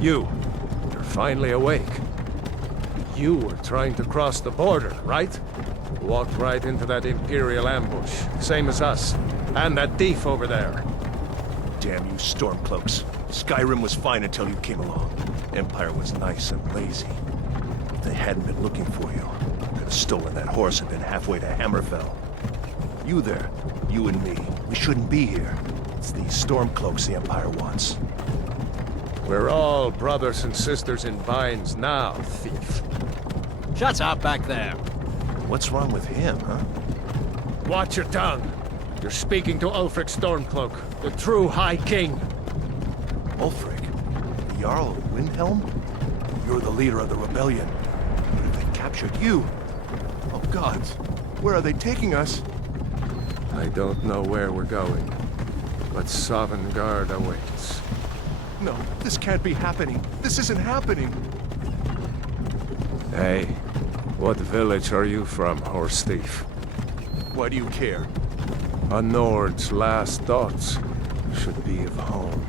You're finally awake. You were trying to cross the border, right? Walked right into that Imperial ambush, same as us. And that thief over there. Damn you Stormcloaks. Skyrim was fine until you came along. Empire was nice and lazy. If they hadn't been looking for you, could have stolen that horse and been halfway to Hammerfell. You there, you and me, we shouldn't be here. It's these Stormcloaks the Empire wants. We're all brothers and sisters in binds now, thief. Shut up back there. What's wrong with him, huh? Watch your tongue. You're speaking to Ulfric Stormcloak, the true High King. Ulfric? The Jarl of Windhelm? You're the leader of the rebellion. What if they captured you? Oh gods, where are they taking us? I don't know where we're going, but Sovngarde awaits. No, this can't be happening. This isn't happening. Hey, what village are you from, horse thief? Why do you care? A Nord's last thoughts should be of home.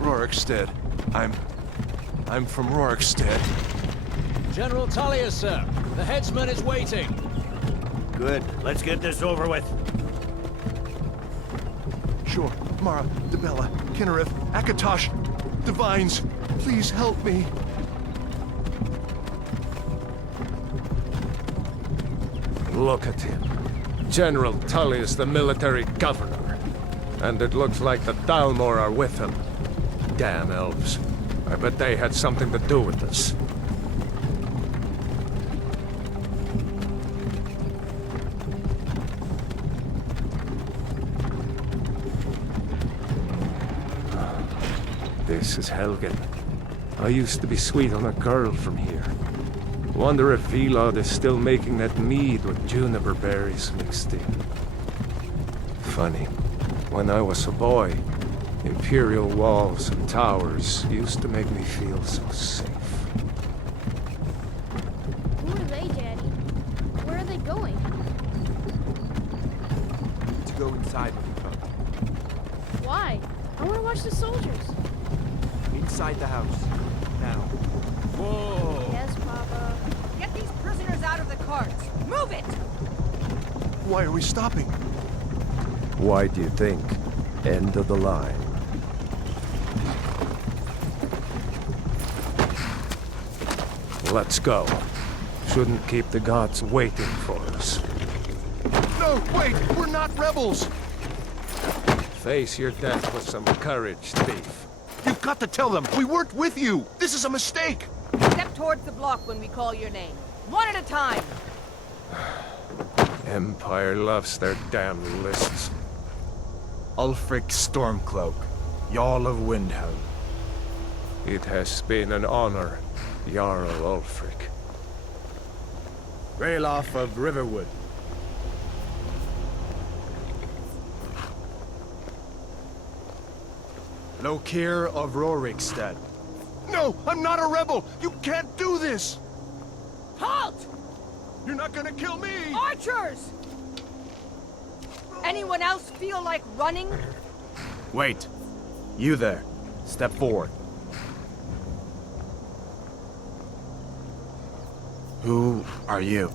Rorikstead. I'm from Rorikstead. General Tullius, sir. The headsman is waiting. Good. Let's get this over with. Sure. Mara, Dibella, Kinnereth, Akatosh, Divines, please help me. Look at him. General Tullius, the military governor. And it looks like the Dalmor are with him. Damn elves. I bet they had something to do with this. This is Helgen. I used to be sweet on a girl from here. Wonder if Vilod is still making that mead with juniper berries mixed in. Funny. When I was a boy, Imperial walls and towers used to make me feel so safe. Who are they, Daddy? Where are they going? We need to go inside when we come. Why? I want to watch the soldiers. Inside the house. Now. Whoa! Yes, Papa. Get these prisoners out of the carts! Move it! Why are we stopping? Why do you think? End of the line. Let's go. Shouldn't keep the gods waiting for us. No, wait! We're not rebels! Face your death with some courage, thief. You've got to tell them! We weren't with you! This is a mistake! Step towards the block when we call your name. One at a time! Empire loves their damn lists. Ulfric Stormcloak, Jarl of Windhelm. It has been an honor, Jarl Ulfric. Ralof of Riverwood. Lokir of Rorikstead. No! I'm not a rebel! You can't do this! Halt! You're not gonna kill me! Archers! Anyone else feel like running? Wait. You there. Step forward. Who are you?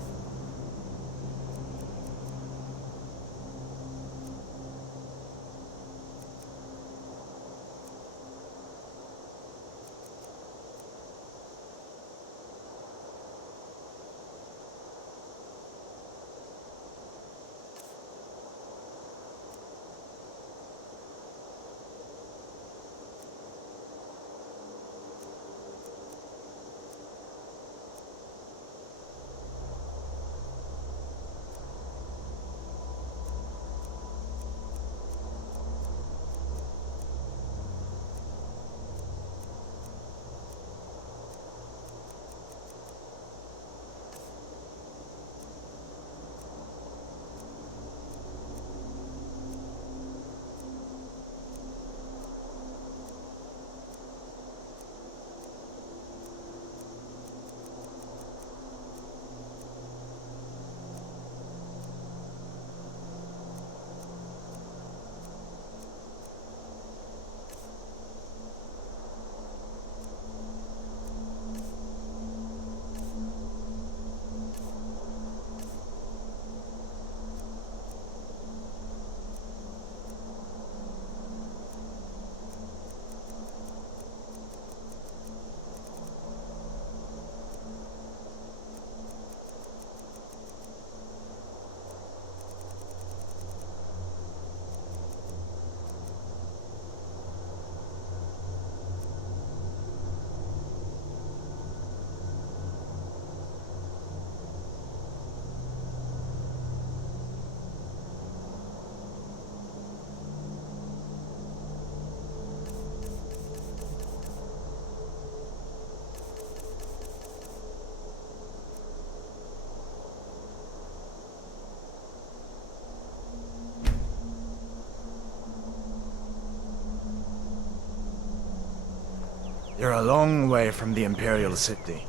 You're a long way from the Imperial City.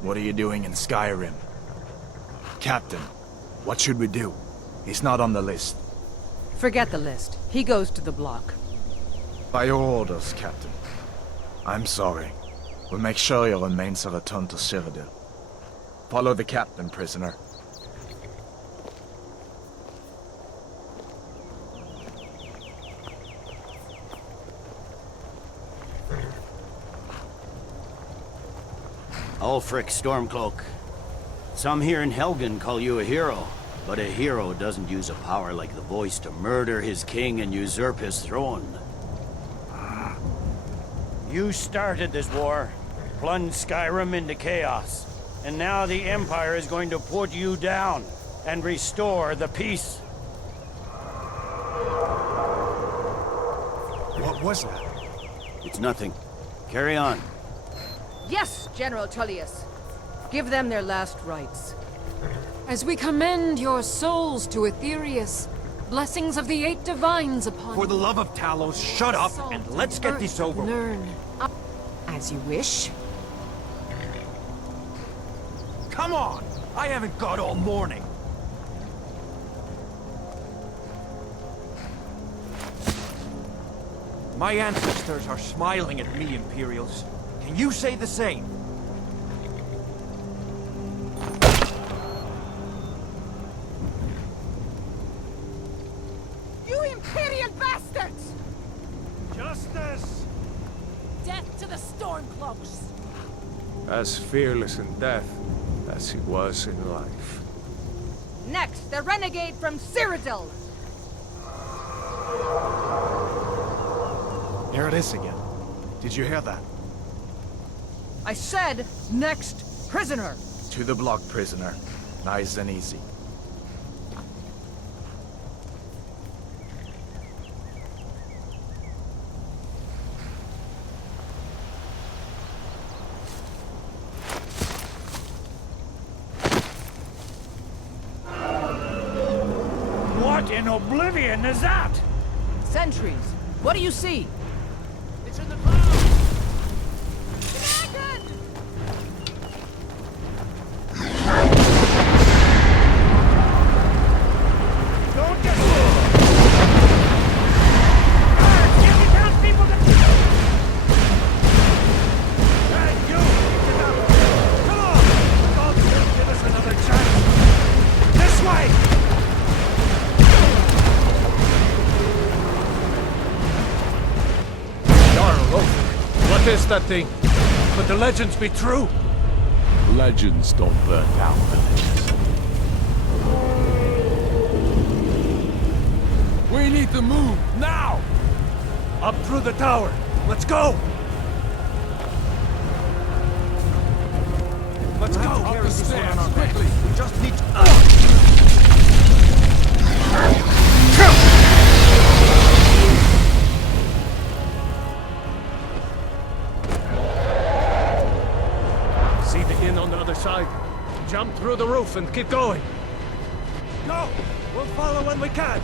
What are you doing in Skyrim? Captain, what should we do? He's not on the list. Forget the list. He goes to the block. By your orders, Captain. I'm sorry. We'll make sure your remains are returned to Cyrodiil. Follow the captain, prisoner. Ulfric Stormcloak. Some here in Helgen call you a hero, but a hero doesn't use a power like the voice to murder his king and usurp his throne. You started this war, plunged Skyrim into chaos, and now the Empire is going to put you down and restore the peace. What was that? It's nothing. Carry on. Yes, General Tullius. Give them their last rites. As we commend your souls to Aetherius, blessings of the 8 divines upon For the you. love of Talos, shut up and let's get this over with. Learn. As you wish. Come on! I haven't got all morning. My ancestors are smiling at me, Imperials. Can you say the same? You Imperial bastards! Justice! Death to the Stormcloaks! As fearless in death as he was in life. Next, the renegade from Cyrodiil! Here it is again. Did you hear that? I said, next prisoner! To the block, prisoner. Nice and easy. What in oblivion is that? Sentries, what do you see? It's in the clouds! Don't get Give me townspeople to... Hey, you! Get up! Come on! God, give us another chance! This way! What is that thing? Could the legends be true? Legends don't burn down villages. We need to move, now! Up through the tower. Let's go! Let's go! Up the stairs, quickly! We just need to... See the inn on the other side. Jump through the roof and keep going. Go! We'll follow when we can.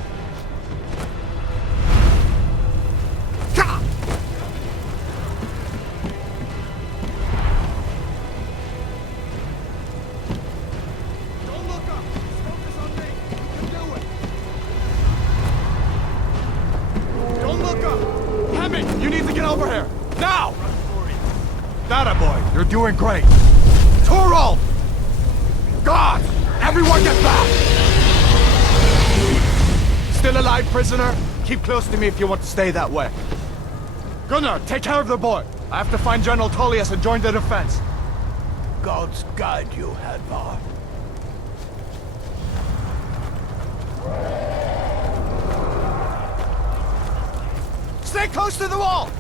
Don't look up! Focus on me! You can do it! Don't look up! Hemming, you need to get over here! Now! That boy, you're doing great! Torald! God! Everyone get back! Still alive, prisoner? Keep close to me if you want to stay that way. Gunnar, take care of the boy. I have to find General Tullius and join the defense. Gods guide you, Hadvar. Stay close to the wall!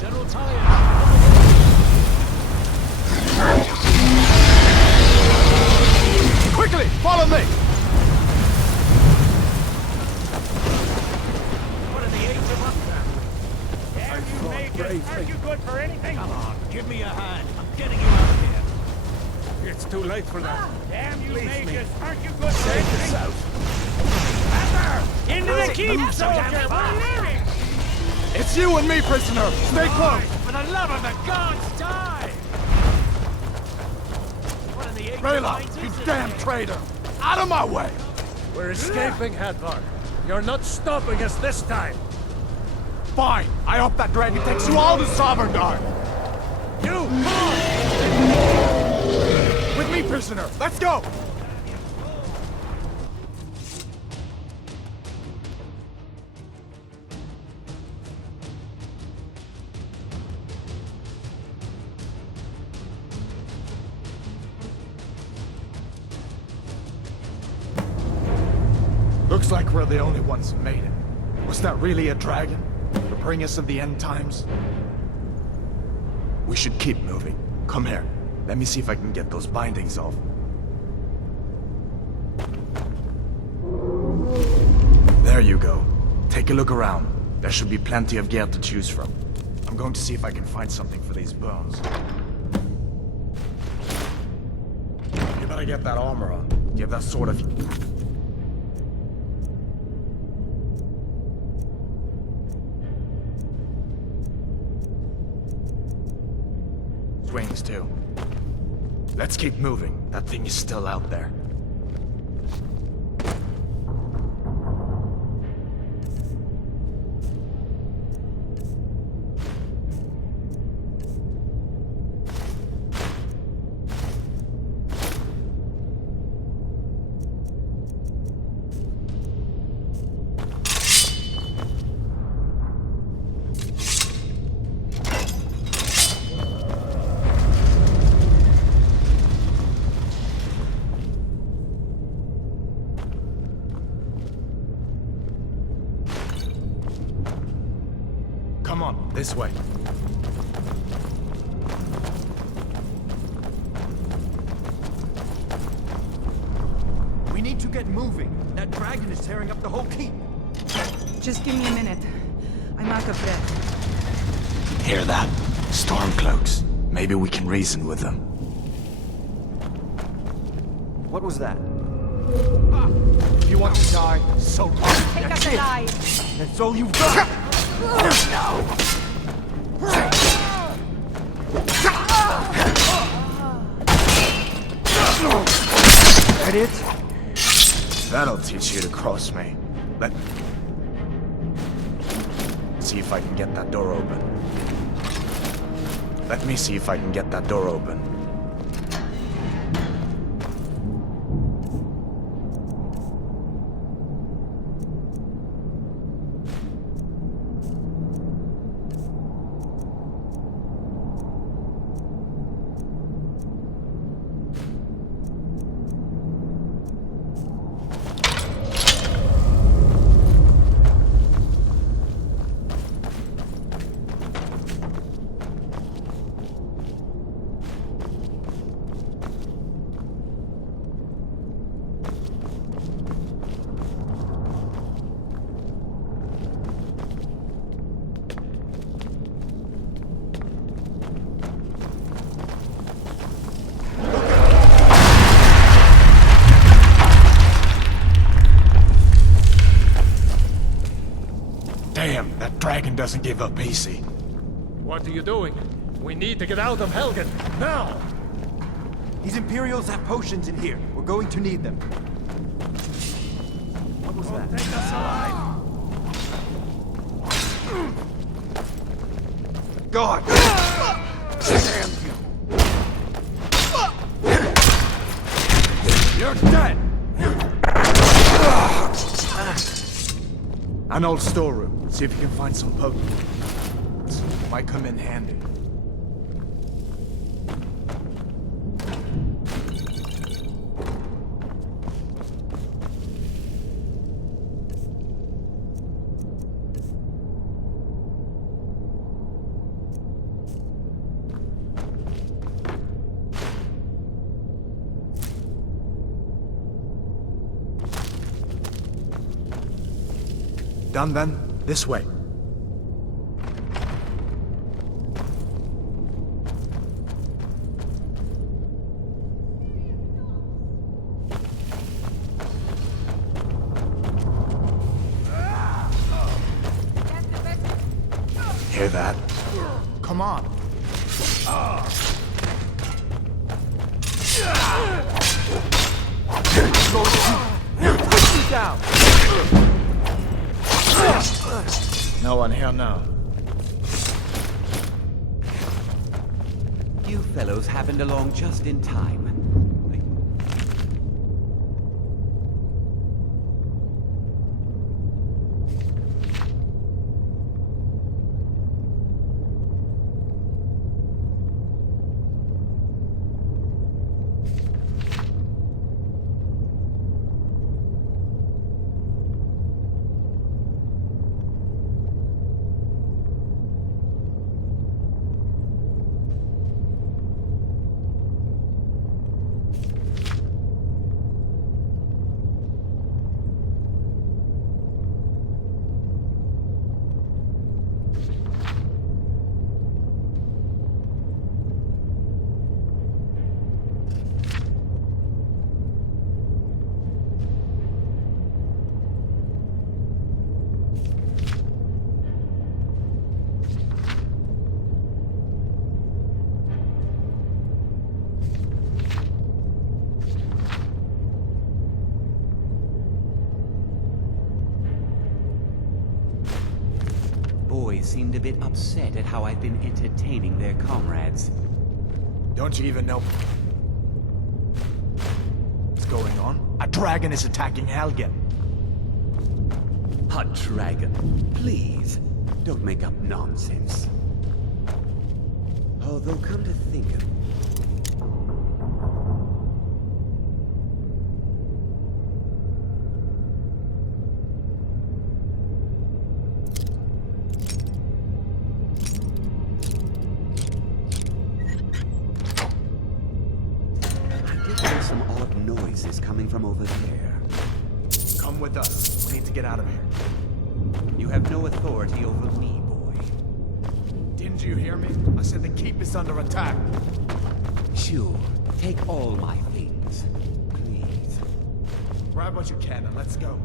General Talia! Quickly, follow me! What are the eight of us now? Damn you, Magus! Aren't you good for anything? Come on, give me a hand. I'm getting you out of here. It's too late for that. Damn you, Magus! Aren't you good for anything? Hadvar! Into the keep, soldier! It's you and me, prisoner! Stay close! For the love of the gods, die! What in the eight Rayla, lines you is it? damn traitor! Out of my way! We're escaping, Hadvar. You're not stopping us this time. Fine! I hope that dragon takes you all to Sovngarde! You, come on! With me, prisoner! Let's go! Looks like we're the only ones who made it. Was that really a dragon? To bring us of the end times? We should keep moving. Come here. Let me see if I can get those bindings off. There you go. Take a look around. There should be plenty of gear to choose from. I'm going to see if I can find something for these bones. You better get that armor on. Give that sword a... Wings too. Let's keep moving. That thing is still out there. Come on, this way. We need to get moving. That dragon is tearing up the whole keep. Just give me a minute. I'm out of breath. Hear that? Stormcloaks. Maybe we can reason with them. What was that? If you want to die, so be it. Take us alive! That's all you've got! That it? That'll teach you to cross me. Let... See if I can get that door open. Let me see if I can get that door open. Damn, that dragon doesn't give up easy. What are you doing? We need to get out of Helgen, now! These Imperials have potions in here. We're going to need them. What was that? Take us alive! God! Damn you! You're dead! An old storeroom. See if you can find some potions. Might come in handy. Done then? This way. hear that? Come on. Push me down! No one here now. You fellows happened along just in time. Boys seemed a bit upset at how I've been entertaining their comrades. Don't you even know what's going on? A dragon is attacking Helgen. A dragon. Please, don't make up nonsense. Although, come to think of it, some odd noises coming from over there. Come with us. We need to get out of here. You have no authority over me, boy. Didn't you hear me? I said the keep is under attack. Sure, take all my things. Please. Grab what you can and let's go.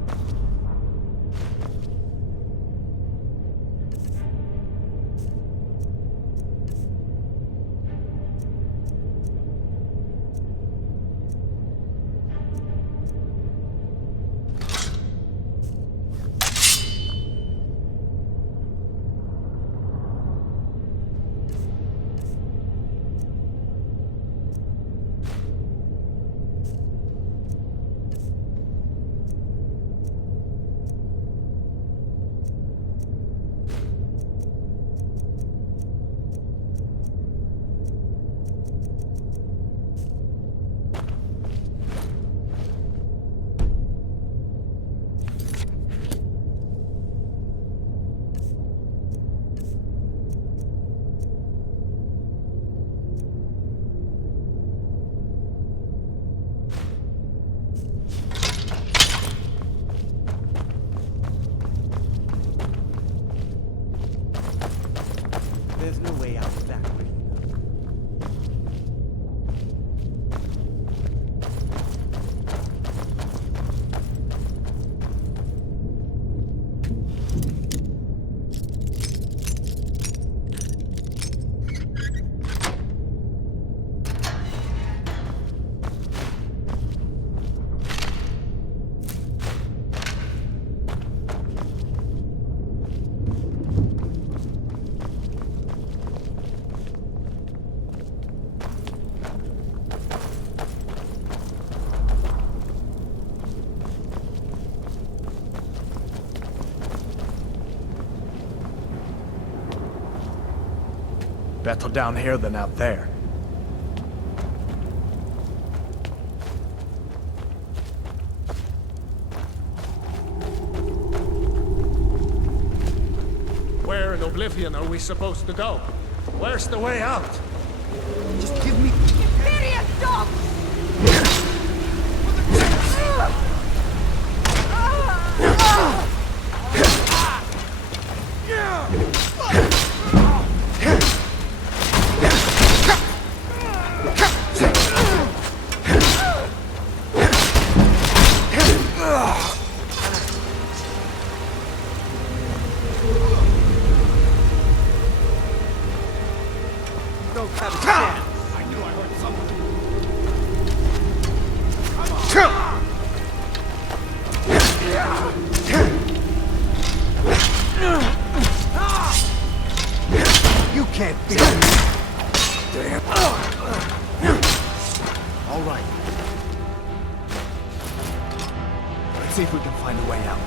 There's no way out that way. Better down here than out there. Where in Oblivion are we supposed to go? Where's the way out? Just give me... Furious dogs! see if we can find a way out.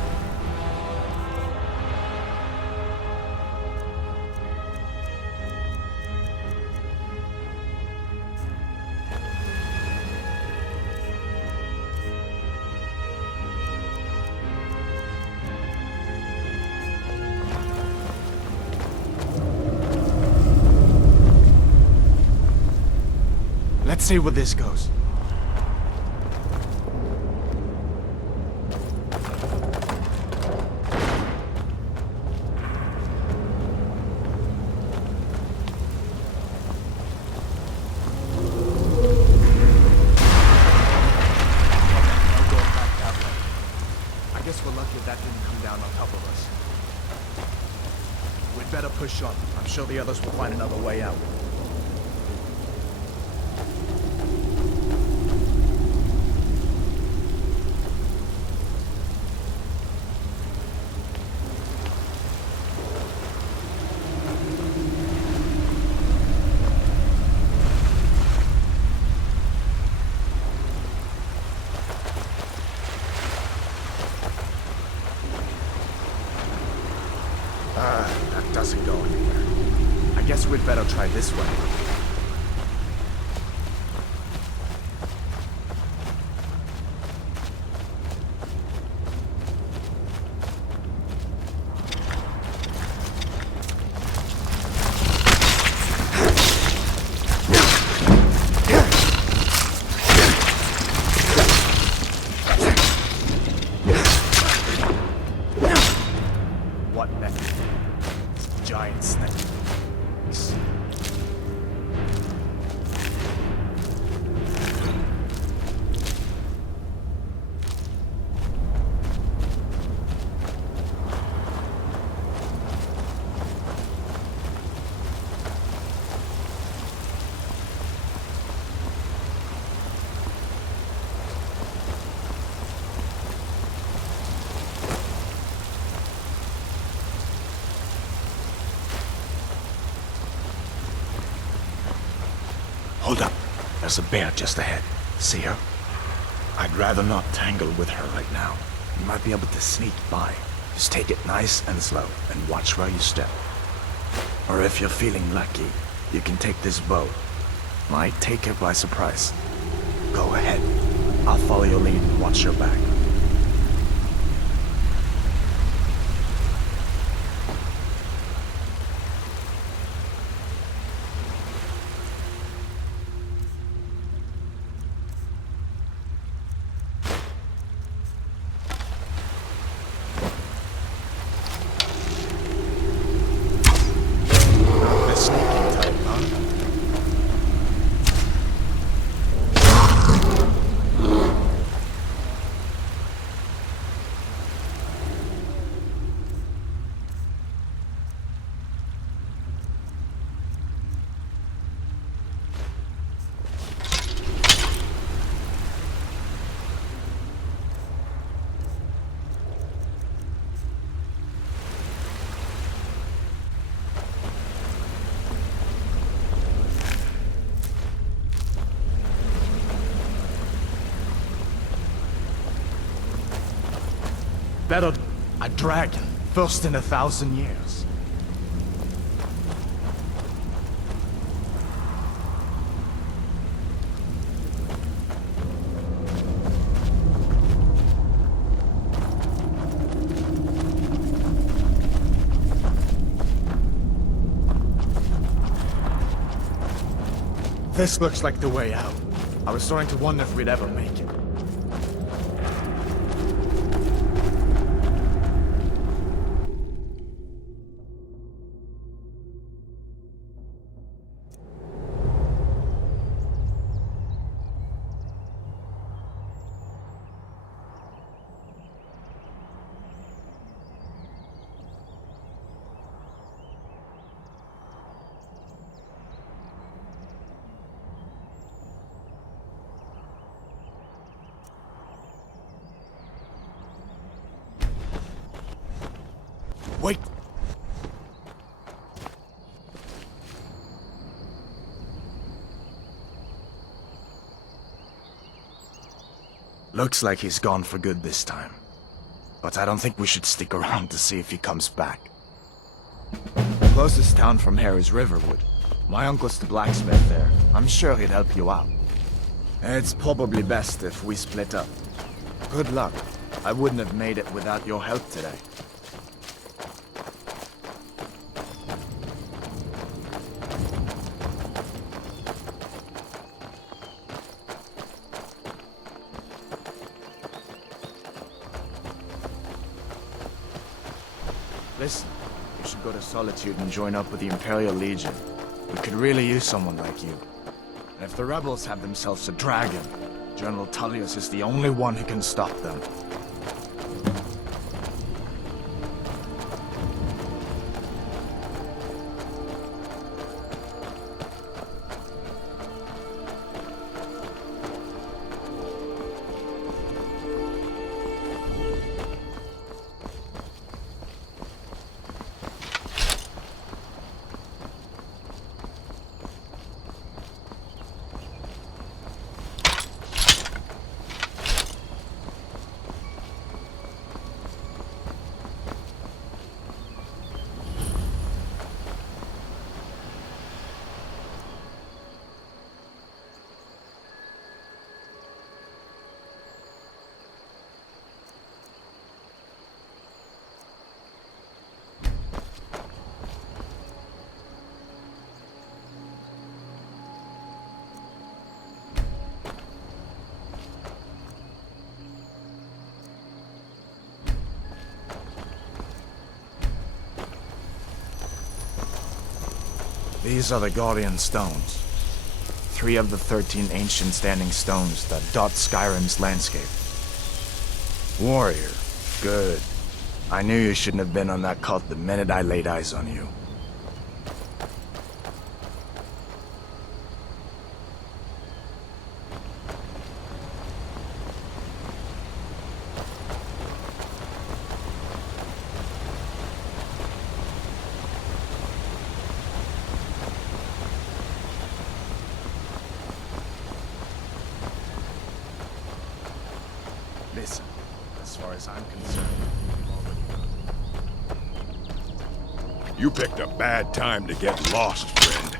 Let's see where this goes. I guess we're lucky that didn't come down on top of us. We'd better push on. I'm sure the others will find another way out. That doesn't go anywhere. I guess we'd better try this way. What next? Giant snake. Hold up. There's a bear just ahead. See her? I'd rather not tangle with her right now. You might be able to sneak by. Just take it nice and slow, and watch where you step. Or if you're feeling lucky, you can take this bow. Might take her by surprise. Go ahead. I'll follow your lead and watch your back. Better a dragon, first in 1,000 years. This looks like the way out. I was starting to wonder if we'd ever make it. Wait! Looks like he's gone for good this time. but I don't think we should stick around to see if he comes back. The closest town from here is Riverwood. My uncle's the blacksmith there. I'm sure he'd help you out. It's probably best if we split up. Good luck. I wouldn't have made it without your help today. Listen, you should go to Solitude and join up with the Imperial Legion. We could really use someone like you. And if the rebels have themselves a dragon, General Tullius is the only one who can stop them. These are the Guardian Stones. 3 of the 13 ancient standing stones that dot Skyrim's landscape. Warrior. Good. I knew you shouldn't have been on that cult the minute I laid eyes on you. Listen, as far as I'm concerned, You picked a bad time to get lost, friend.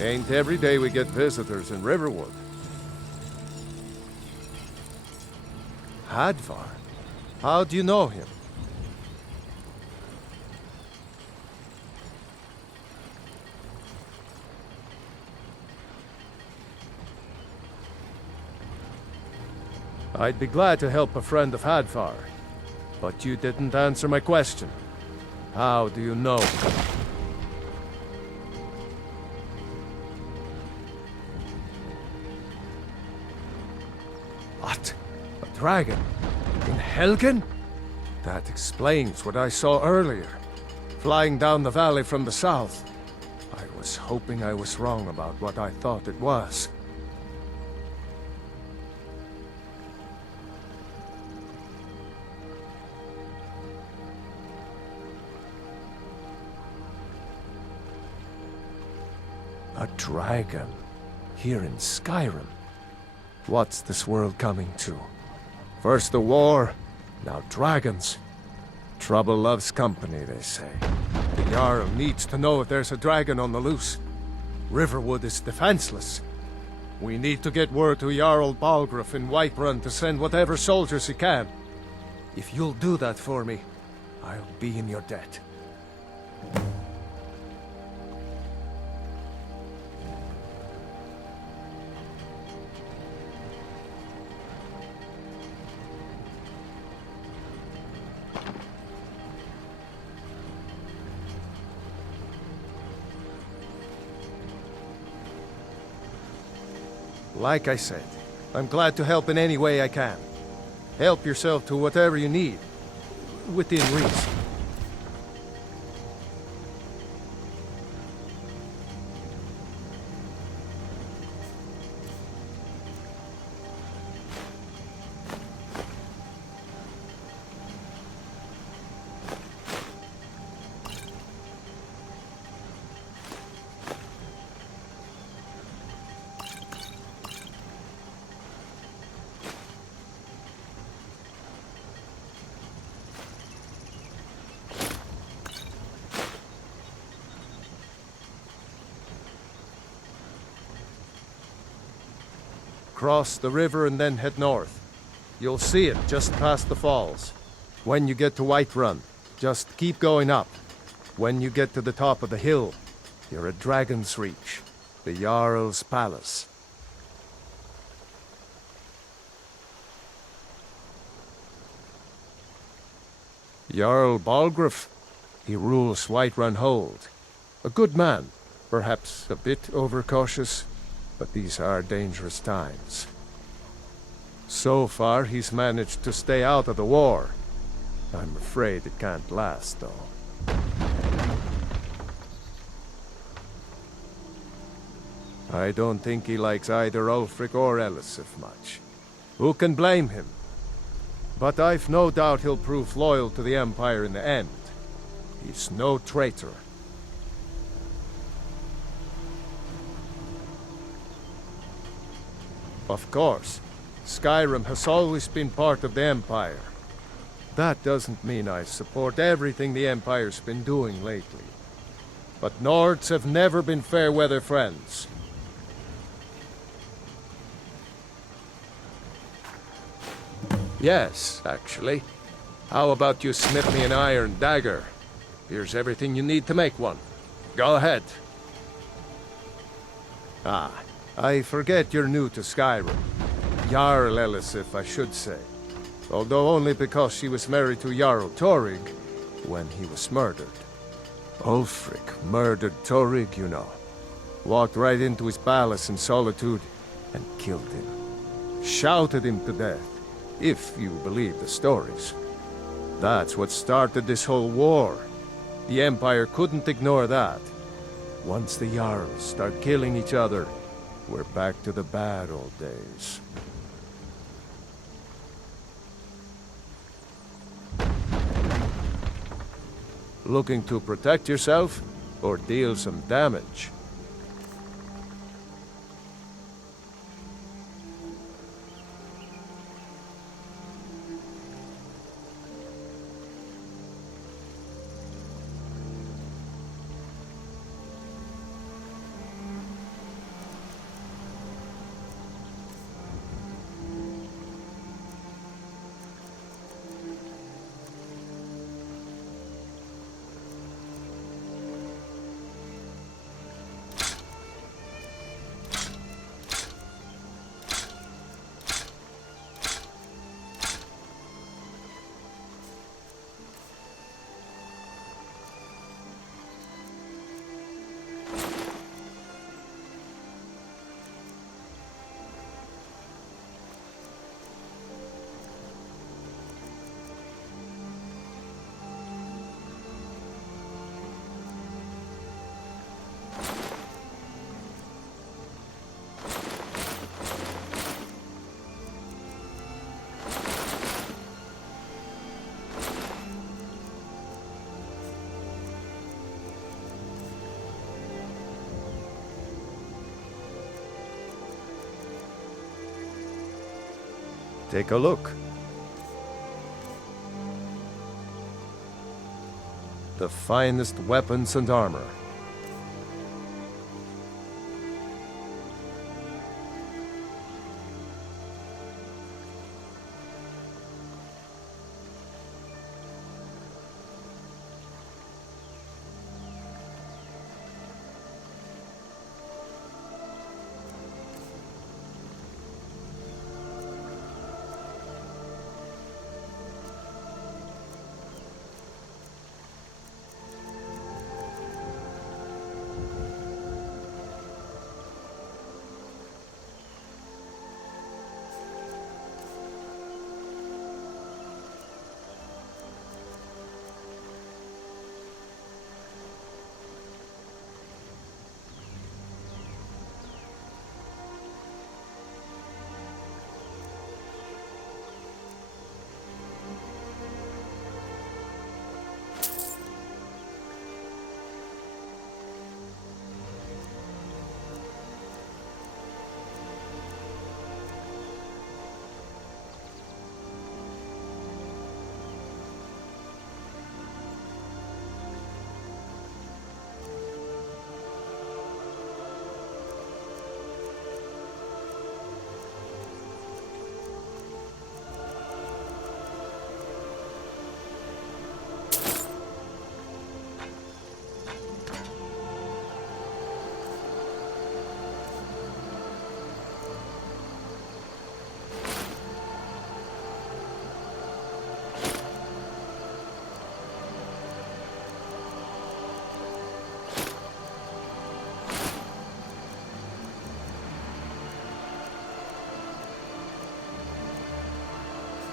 Ain't every day we get visitors in Riverwood. Hadvar? How do you know him? I'd be glad to help a friend of Hadvar, but you didn't answer my question. How do you know? What? A dragon? In Helgen? That explains what I saw earlier. flying down the valley from the south. I was hoping I was wrong about what I thought it was. A dragon, here in Skyrim. What's this world coming to? First the war, now dragons. Trouble loves company, they say. The Jarl needs to know if there's a dragon on the loose. Riverwood is defenseless. We need to get word to Jarl Balgruuf in Whiterun to send whatever soldiers he can. If you'll do that for me, I'll be in your debt. Like I said, I'm glad to help in any way I can. Help yourself to whatever you need, within reason. Cross the river and then head north. You'll see it just past the falls. When you get to Whiterun, just keep going up. When you get to the top of the hill, you're at Dragon's Reach, the Jarl's palace. Jarl Balgruuf, he rules Whiterun Hold. A good man, perhaps a bit overcautious, but these are dangerous times. So far, he's managed to stay out of the war. I'm afraid it can't last, though. I don't think he likes either Ulfric or Elisif much. Who can blame him? But I've no doubt he'll prove loyal to the Empire in the end. He's no traitor. Of course, Skyrim has always been part of the Empire. That doesn't mean I support everything the Empire's been doing lately. But Nords have never been fair-weather friends. Yes, actually. How about you smith me an iron dagger? Here's everything you need to make one. Go ahead. Ah, I forget you're new to Skyrim. Jarl Elisif, I should say. Although only because she was married to Jarl Torrig when he was murdered. Ulfric murdered Torrig, you know. Walked right into his palace in Solitude and killed him. Shouted him to death, if you believe the stories. That's what started this whole war. The Empire couldn't ignore that. Once the Jarls start killing each other, we're back to the bad old days. Looking to protect yourself, or deal some damage? Take a look. The finest weapons and armor.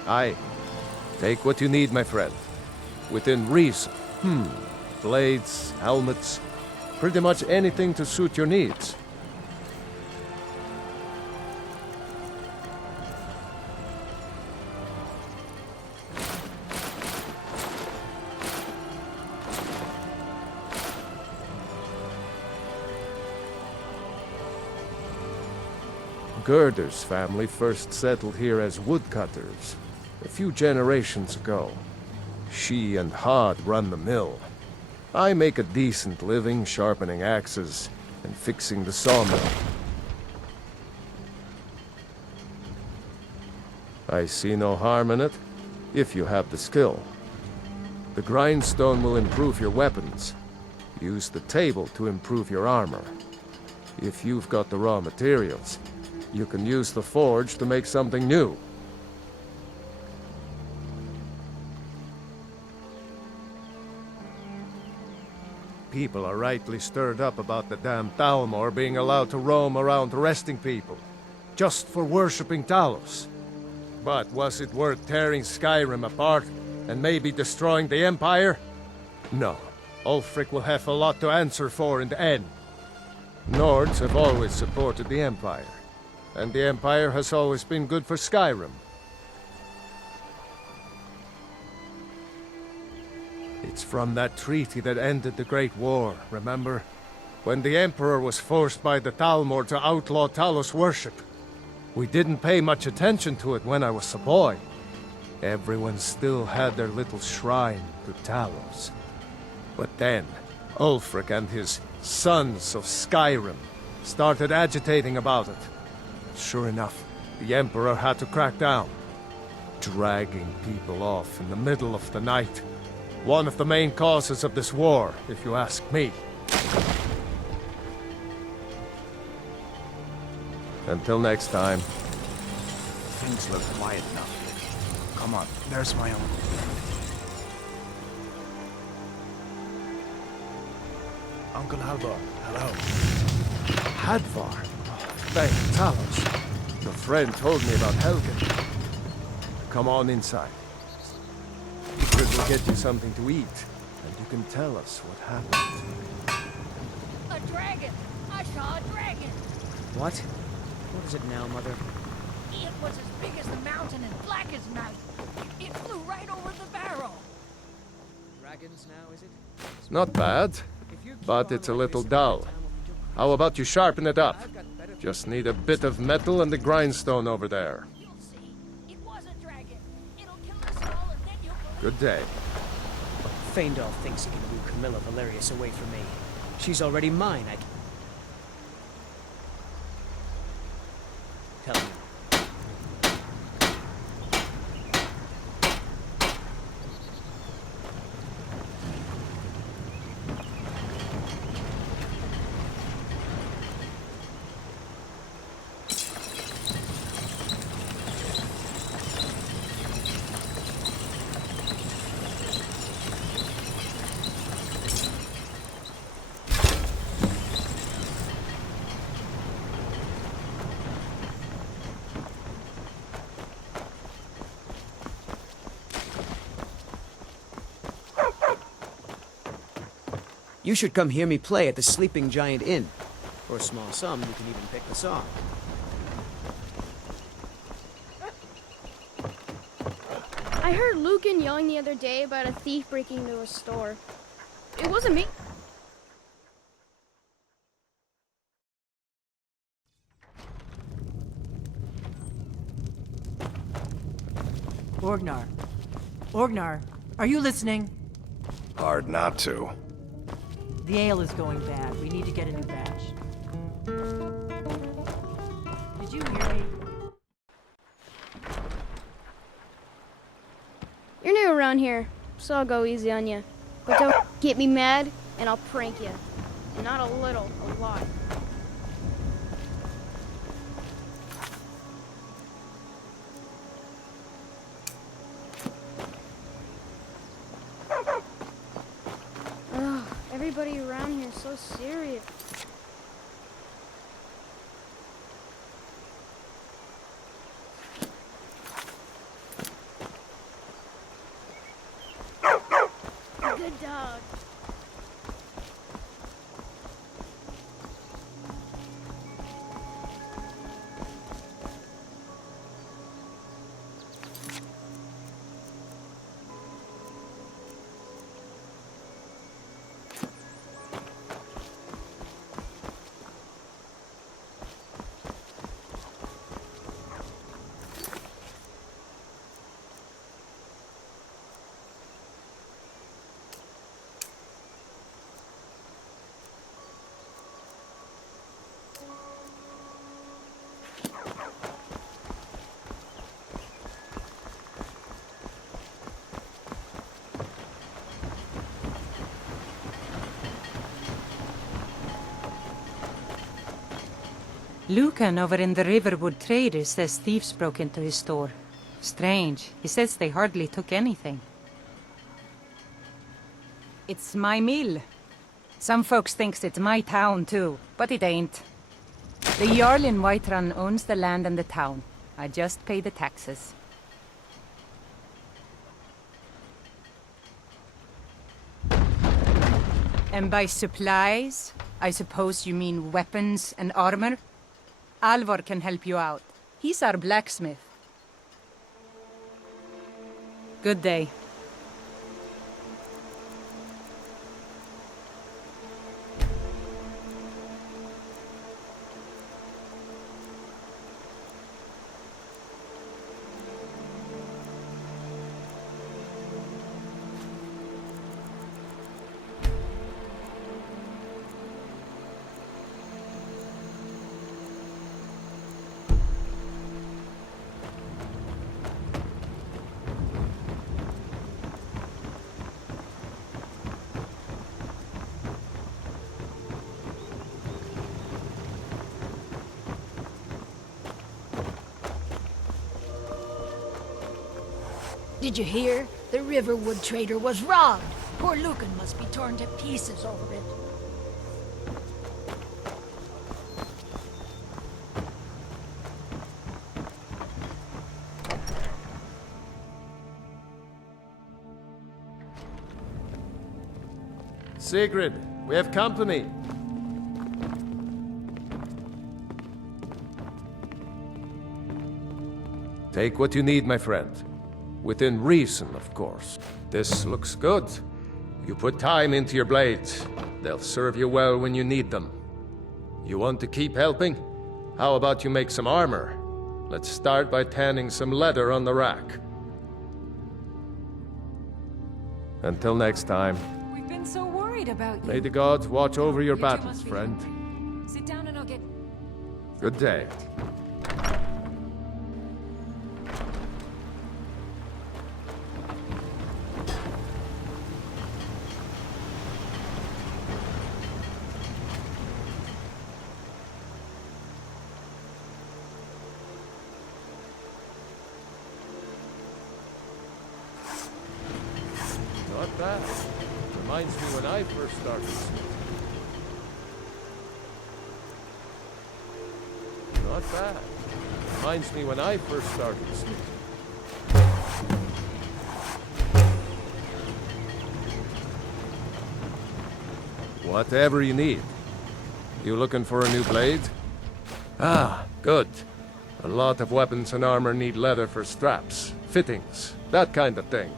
Aye. Take what you need, my friend. Within reason. Blades, helmets, pretty much anything to suit your needs. Gerder's family first settled here as woodcutters a few generations ago. She and Hod run the mill. I make a decent living sharpening axes and fixing the sawmill. I see no harm in it, if you have the skill. The grindstone will improve your weapons. Use the table to improve your armor. If you've got the raw materials, you can use the forge to make something new. People are rightly stirred up about the damn Thalmor being allowed to roam around arresting people, just for worshipping Talos. But was it worth tearing Skyrim apart and maybe destroying the Empire? No. Ulfric will have a lot to answer for in the end. Nords have always supported the Empire, and the Empire has always been good for Skyrim. It's from that treaty that ended the Great War, remember? When the Emperor was forced by the Thalmor to outlaw Talos worship. We didn't pay much attention to it when I was a boy. Everyone still had their little shrine to Talos. But then, Ulfric and his Sons of Skyrim started agitating about it. Sure enough, the Emperor had to crack down, dragging people off in the middle of the night. One of the main causes of this war, if you ask me. Until next time. Things look quiet enough. Come on, there's my uncle. Uncle Halvar, hello. Hadvar? Thank Talos. Your friend told me about Helgen. Come on inside. Sigurd will get you something to eat, and you can tell us what happened. A dragon! I saw a dragon! What? What is it now, Mother? It was as big as the mountain and black as night. It flew right over the barrel. Dragons now, is it? Not bad, but it's a little dull. How about you sharpen it up? Just need a bit of metal and the grindstone over there. You'll see. It was Good day. Feindal thinks he can woo Camilla Valerius away from me. She's already mine, I can tell you. You should come hear me play at the Sleeping Giant Inn. For a small sum, you can even pick the song. I heard Lucan yelling the other day about a thief breaking into a store. It wasn't me. Orgnar. Orgnar, are you listening? Hard not to. The ale is going bad. We need to get a new batch. Did you hear me? You're new around here, so I'll go easy on you. But don't get me mad, and I'll prank you. And not a little, a lot. Ugh, everybody around here is so serious. Good dog. Lucan over in the Riverwood Trader says thieves broke into his store. Strange. He says they hardly took anything. It's my mill. Some folks thinks it's my town too, but it ain't. The Jarl in Whiterun owns the land and the town. I just pay the taxes. And by supplies, I suppose you mean weapons and armor? Alvor can help you out. He's our blacksmith. Good day. Did you hear? The Riverwood trader was robbed. Poor Lucan must be torn to pieces over it. Sigrid, we have company. Take what you need, my friend. Within reason, of course. This looks good. You put time into your blades. They'll serve you well when you need them. You want to keep helping? How about you make some armor? Let's start by tanning some leather on the rack. Until next time, We've been so worried about you. may the gods watch over your You two battles, must be friend. hungry. Sit down and I'll get... Good day. Not bad. Reminds me when I first started. Not bad. Reminds me when I first started. Whatever you need. You looking for a new blade? Ah, good. A lot of weapons and armor need leather for straps, fittings, that kind of thing.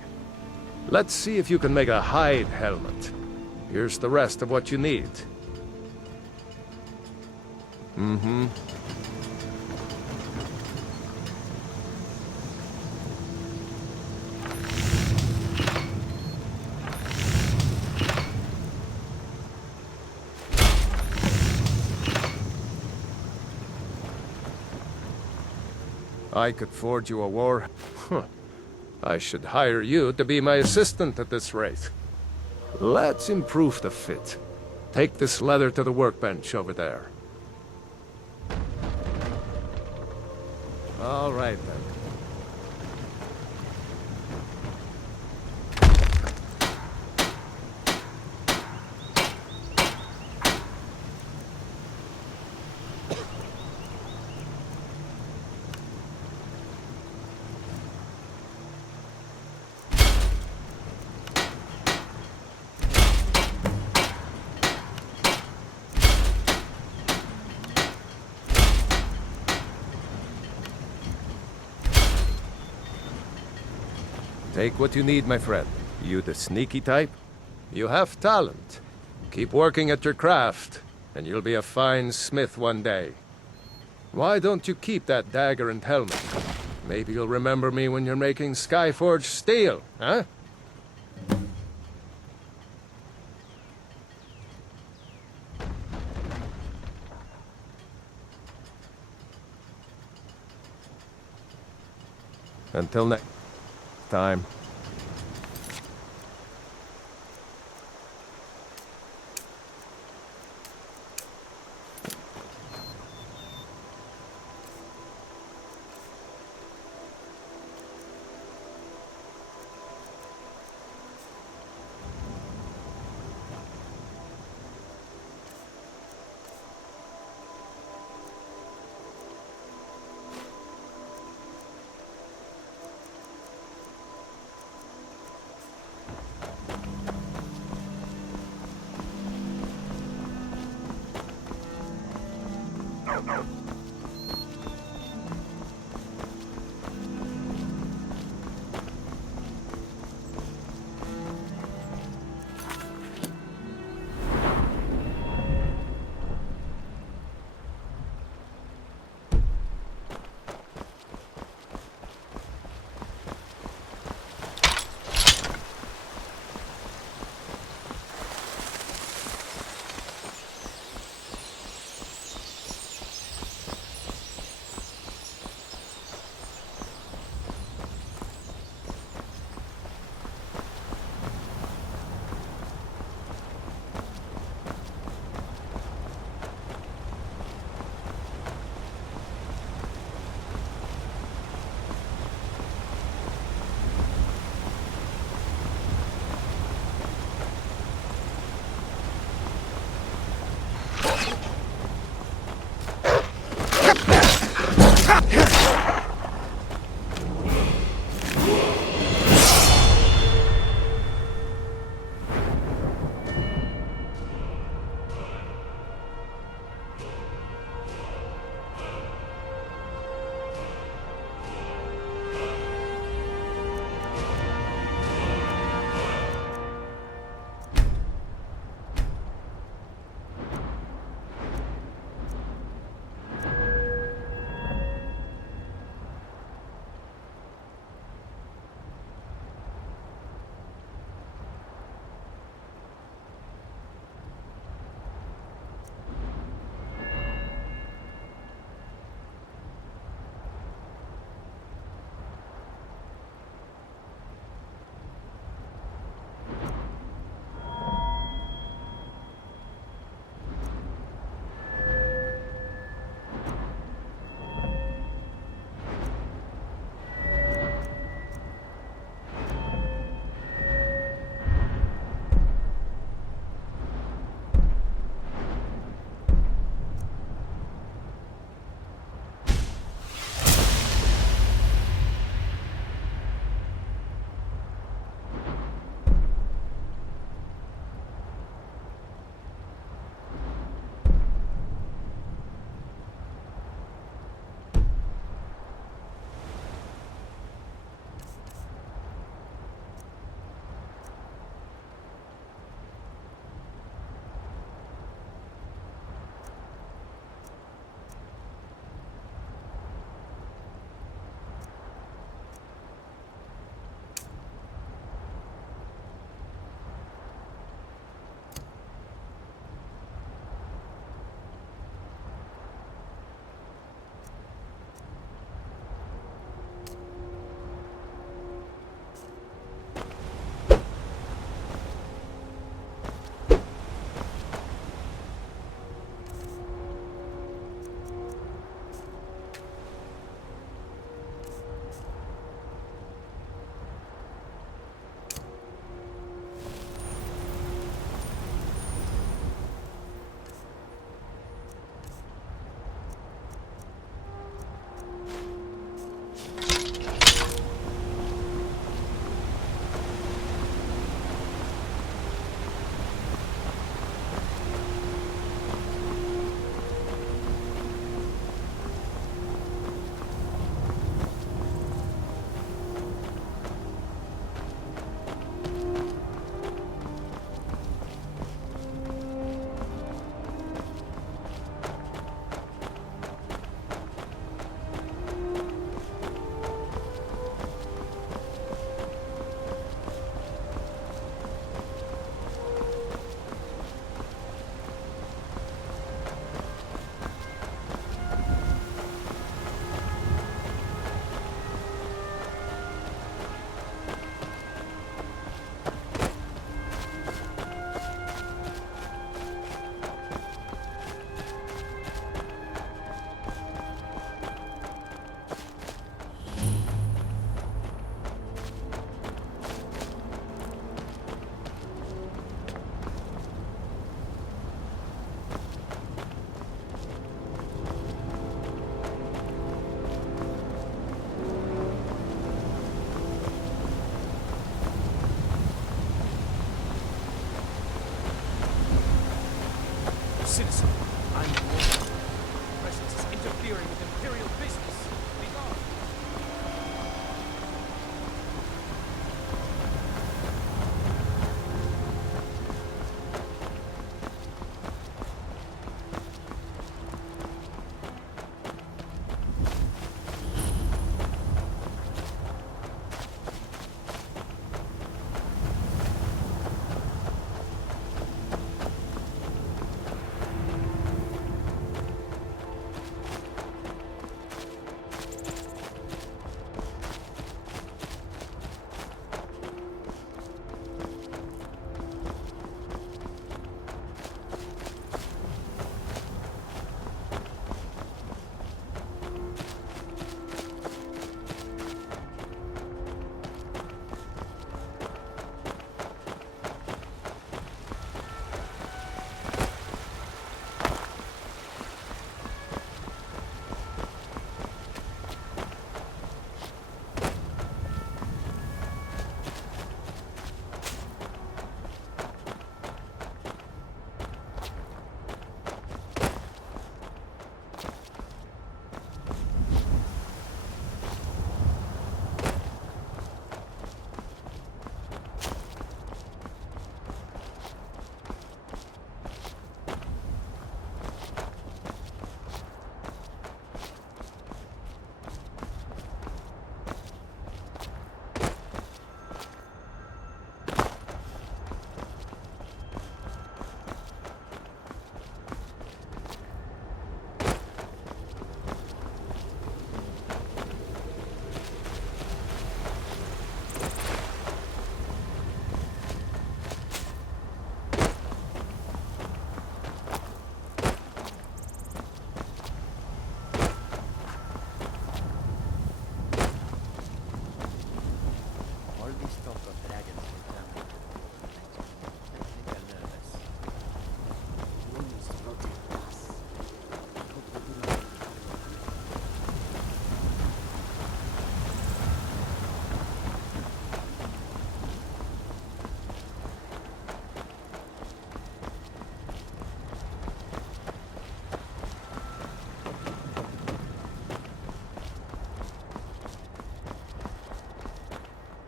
Let's see if you can make a hide helmet. Here's the rest of what you need. Mm-hmm. I could forge you a war... Huh. I should hire you to be my assistant at this rate. Let's improve the fit. Take this leather to the workbench over there. All right, then. Take what you need, my friend. You the sneaky type? You have talent. Keep working at your craft, and you'll be a fine smith one day. Why don't you keep that dagger and helmet? Maybe you'll remember me when you're making Skyforged steel, huh? Until next time. citizen. I'm the warden. Your presence is interfering with Imperial business. Be gone.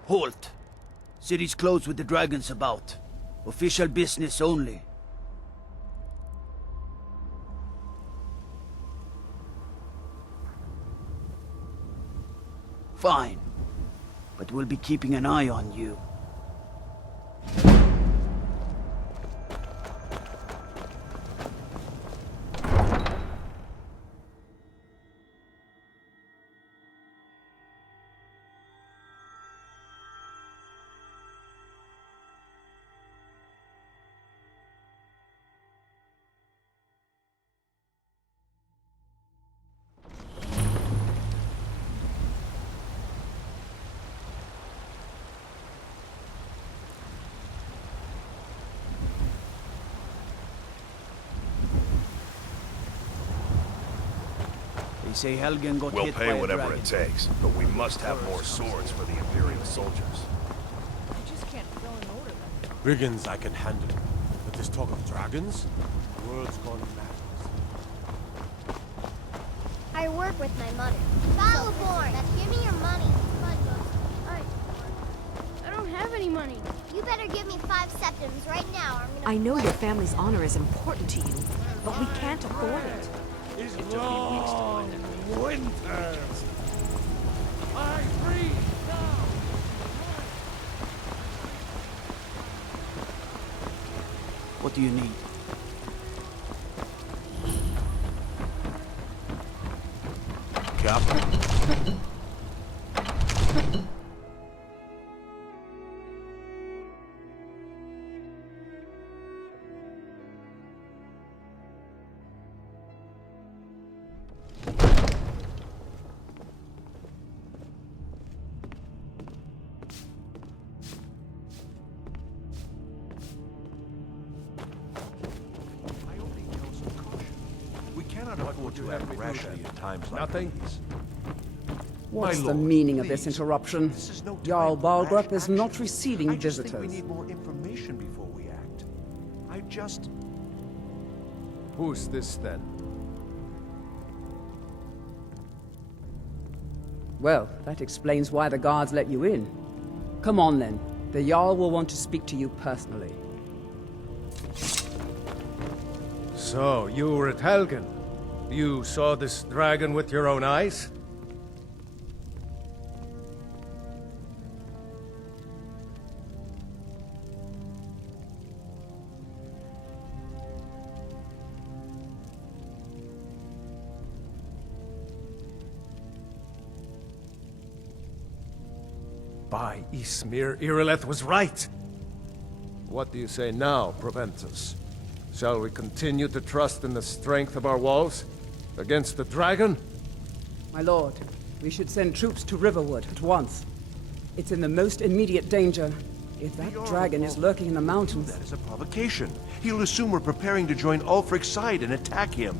Halt! City's closed with the dragons about. Official business only. Fine. But we'll be keeping an eye on you. They say Helgen got We'll hit by pay a whatever dragon. it takes, but we must have more swords for the Imperial soldiers. I just can't fill an order like that. Brigands I can handle, but this talk of dragons? The world's gone mad. I work with my mother. Battleborn! Give me your money. I don't have any money. You better give me 5 septims right now or I'm gonna... I know your family's honor is important to you, but we can't afford it. It's long winters. I breathe now. What do you need? Captain? Afford to have rashly at times like these. What's My the lord, meaning of this please. interruption? This is no time Jarl for rash Balgrup is not action. receiving I just visitors. think we need more information before we act. Who's this then? Well, that explains why the guards let you in. Come on then. The Jarl will want to speak to you personally. So, you were at Helgen. You saw this dragon with your own eyes? By Ysmir, Irileth was right! What do you say now, Proventus? Shall we continue to trust in the strength of our walls? Against the dragon? My lord, we should send troops to Riverwood at once. It's in the most immediate danger. If that dragon is lurking in the mountains... That is a provocation. He'll assume we're preparing to join Ulfric's side and attack him.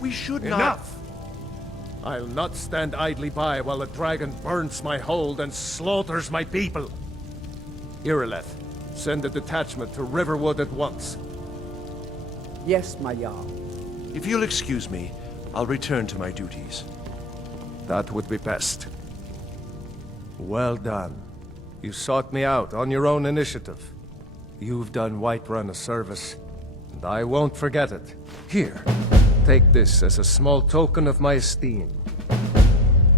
We should not... Enough! I'll not stand idly by while the dragon burns my hold and slaughters my people. Irileth, send a detachment to Riverwood at once. Yes, my Jarl. If you'll excuse me, I'll return to my duties. That would be best. Well done. You sought me out on your own initiative. You've done Whiterun a service, and I won't forget it. Here. Take this as a small token of my esteem.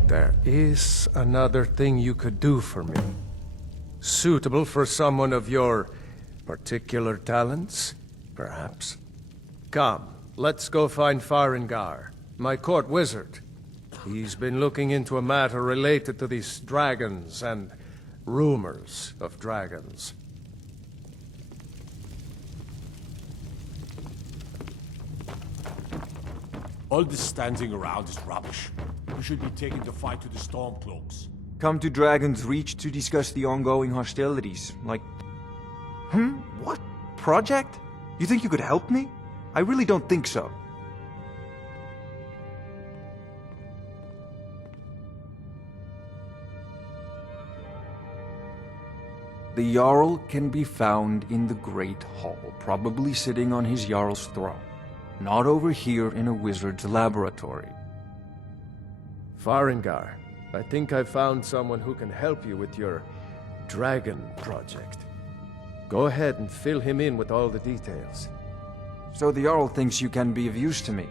There is another thing you could do for me. Suitable for someone of your particular talents, perhaps. Come, let's go find Farengar, my court wizard. He's been looking into a matter related to these dragons and rumors of dragons. All this standing around is rubbish. We should be taking the fight to the Stormcloaks. Come to Dragon's Reach to discuss the ongoing hostilities, like... What? Project? You think you could help me? I really don't think so. The Jarl can be found in the Great Hall, probably sitting on his Jarl's throne. Not over here in a wizard's laboratory. Farengar, I think I've found someone who can help you with your dragon project. Go ahead and fill him in with all the details. So the Jarl thinks you can be of use to me.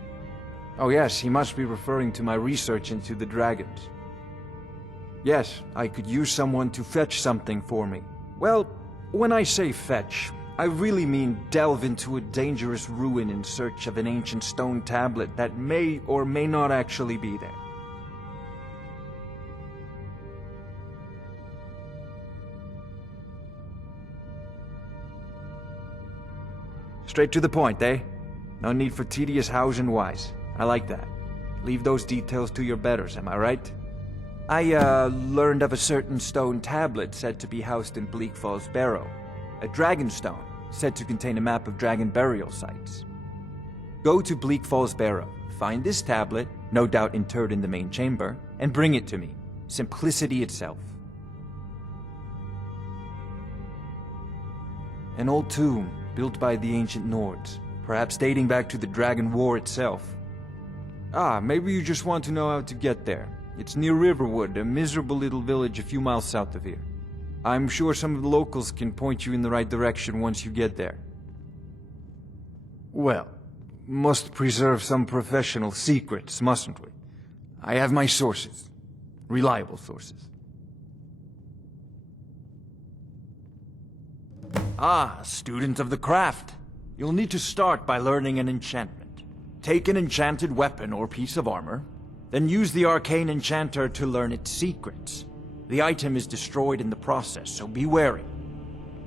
Oh yes, he must be referring to my research into the dragons. Yes, I could use someone to fetch something for me. Well, when I say fetch, I really mean delve into a dangerous ruin in search of an ancient stone tablet that may or may not actually be there. Straight to the point, eh? No need for tedious hows and whys. I like that. Leave those details to your betters, am I right? I, learned of a certain stone tablet said to be housed in Bleak Falls Barrow. A dragon stone, said to contain a map of dragon burial sites. Go to Bleak Falls Barrow, find this tablet, no doubt interred in the main chamber, and bring it to me. Simplicity itself. An old tomb, built by the ancient Nords, perhaps dating back to the Dragon War itself. Ah, maybe you just want to know how to get there. It's near Riverwood, a miserable little village a few miles south of here. I'm sure some of the locals can point you in the right direction once you get there. Well, must preserve some professional secrets, mustn't we? I have my sources. Reliable sources. Ah, student of the craft. You'll need to start by learning an enchantment. Take an enchanted weapon or piece of armor, then use the arcane enchanter to learn its secrets. The item is destroyed in the process, so be wary.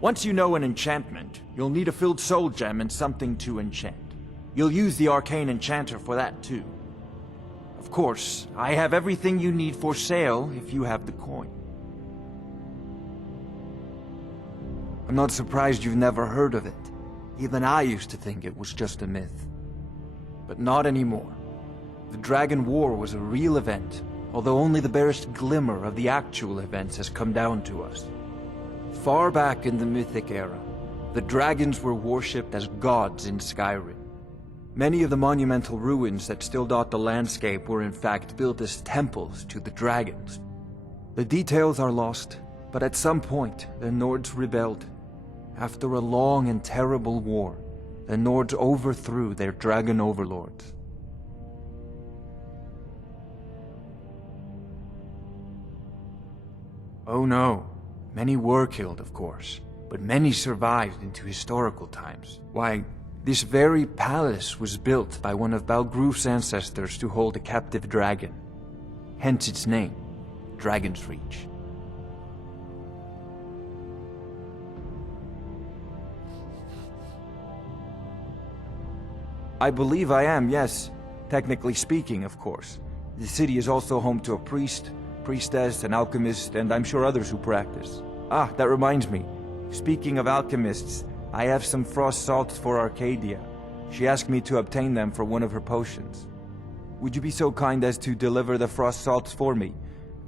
Once you know an enchantment, you'll need a filled soul gem and something to enchant. You'll use the arcane enchanter for that too. Of course, I have everything you need for sale if you have the coin. I'm not surprised you've never heard of it. Even I used to think it was just a myth. But not anymore. The Dragon War was a real event, although only the barest glimmer of the actual events has come down to us. Far back in the Mythic era, the dragons were worshipped as gods in Skyrim. Many of the monumental ruins that still dot the landscape were in fact built as temples to the dragons. The details are lost, but at some point, the Nords rebelled. After a long and terrible war, the Nords overthrew their dragon overlords. Oh no, many were killed, of course, but many survived into historical times. Why, this very palace was built by one of Balgroof's ancestors to hold a captive dragon. Hence its name, Dragon's Reach. I believe I am, yes. Technically speaking, of course. The city is also home to a priest, priestess, an alchemist, and I'm sure others who practice. Ah, that reminds me. Speaking of alchemists, I have some frost salts for Arcadia. She asked me to obtain them for one of her potions. Would you be so kind as to deliver the frost salts for me?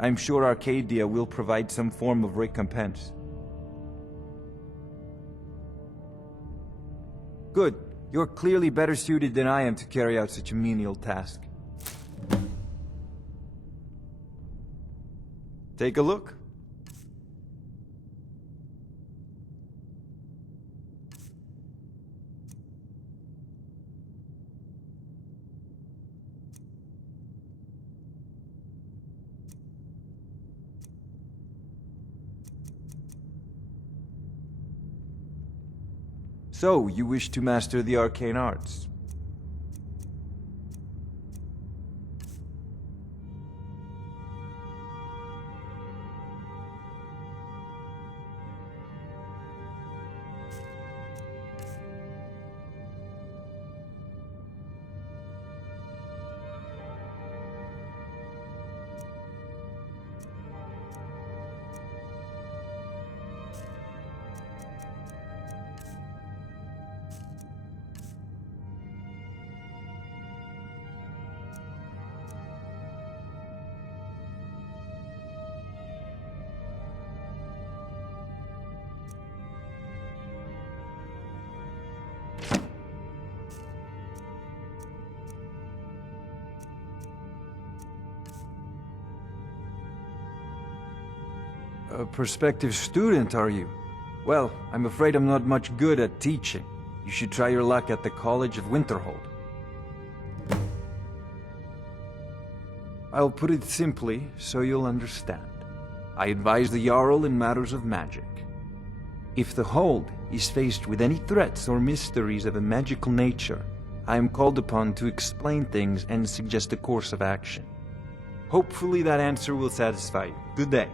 I'm sure Arcadia will provide some form of recompense. Good. You're clearly better suited than I am to carry out such a menial task. Take a look. So, you wish to master the arcane arts? A prospective student, are you? Well, I'm afraid I'm not much good at teaching. You should try your luck at the College of Winterhold. I'll put it simply, so you'll understand. I advise the Jarl in matters of magic. If the Hold is faced with any threats or mysteries of a magical nature, I am called upon to explain things and suggest a course of action. Hopefully that answer will satisfy you. Good day.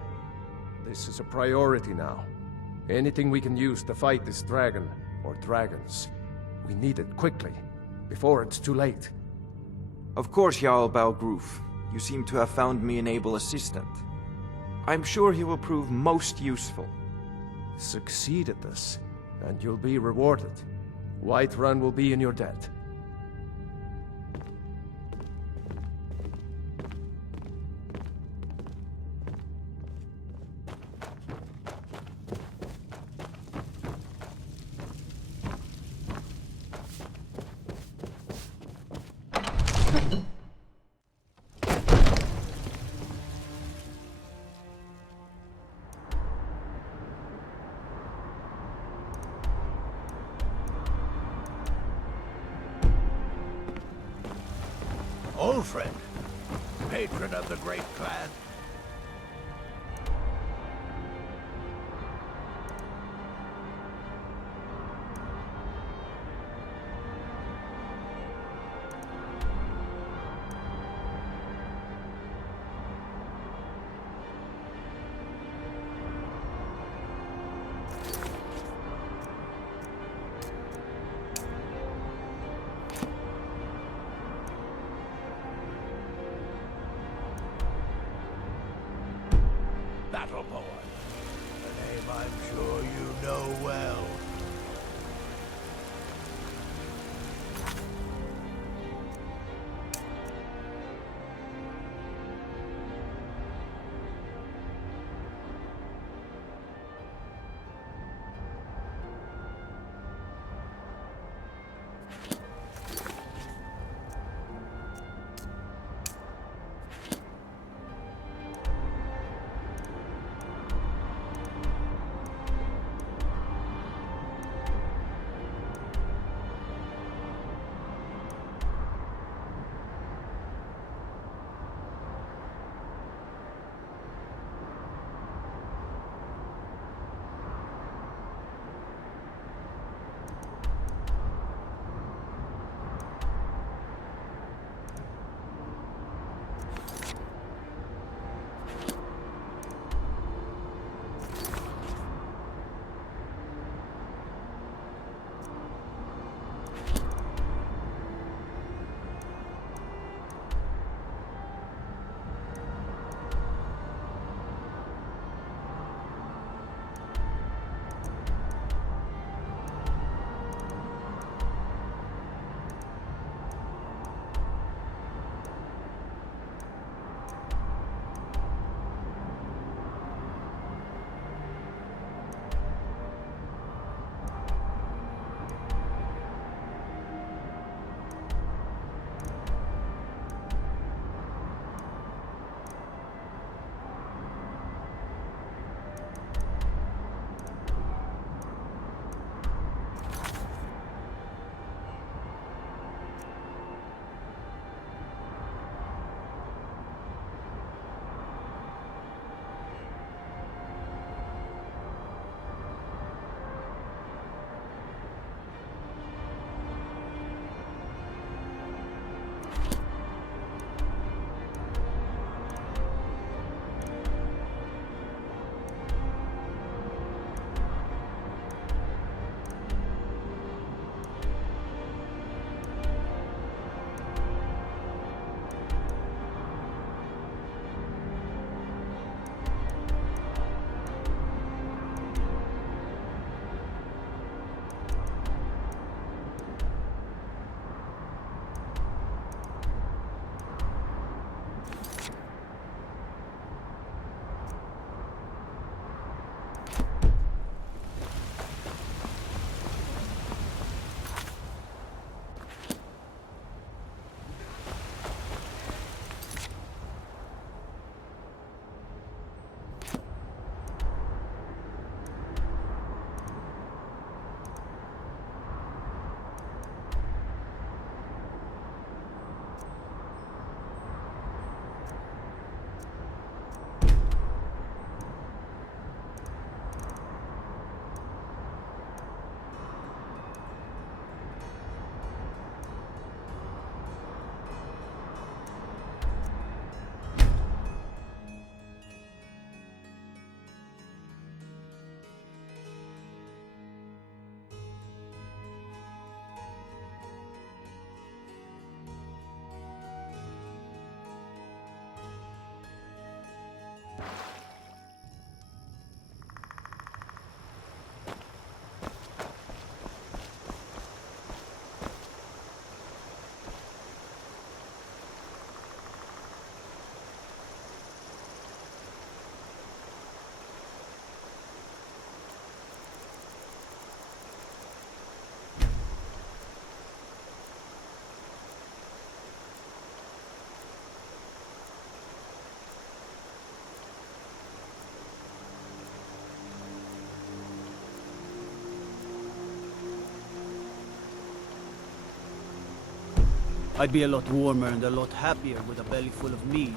This is a priority now. Anything we can use to fight this dragon, or dragons, we need it quickly, before it's too late. Of course, Jarl Balgroof. You seem to have found me an able assistant. I'm sure he will prove most useful. Succeed at this, and you'll be rewarded. Whiterun will be in your debt. Old friend, patron of the great clan. I'd be a lot warmer and a lot happier with a belly full of mead.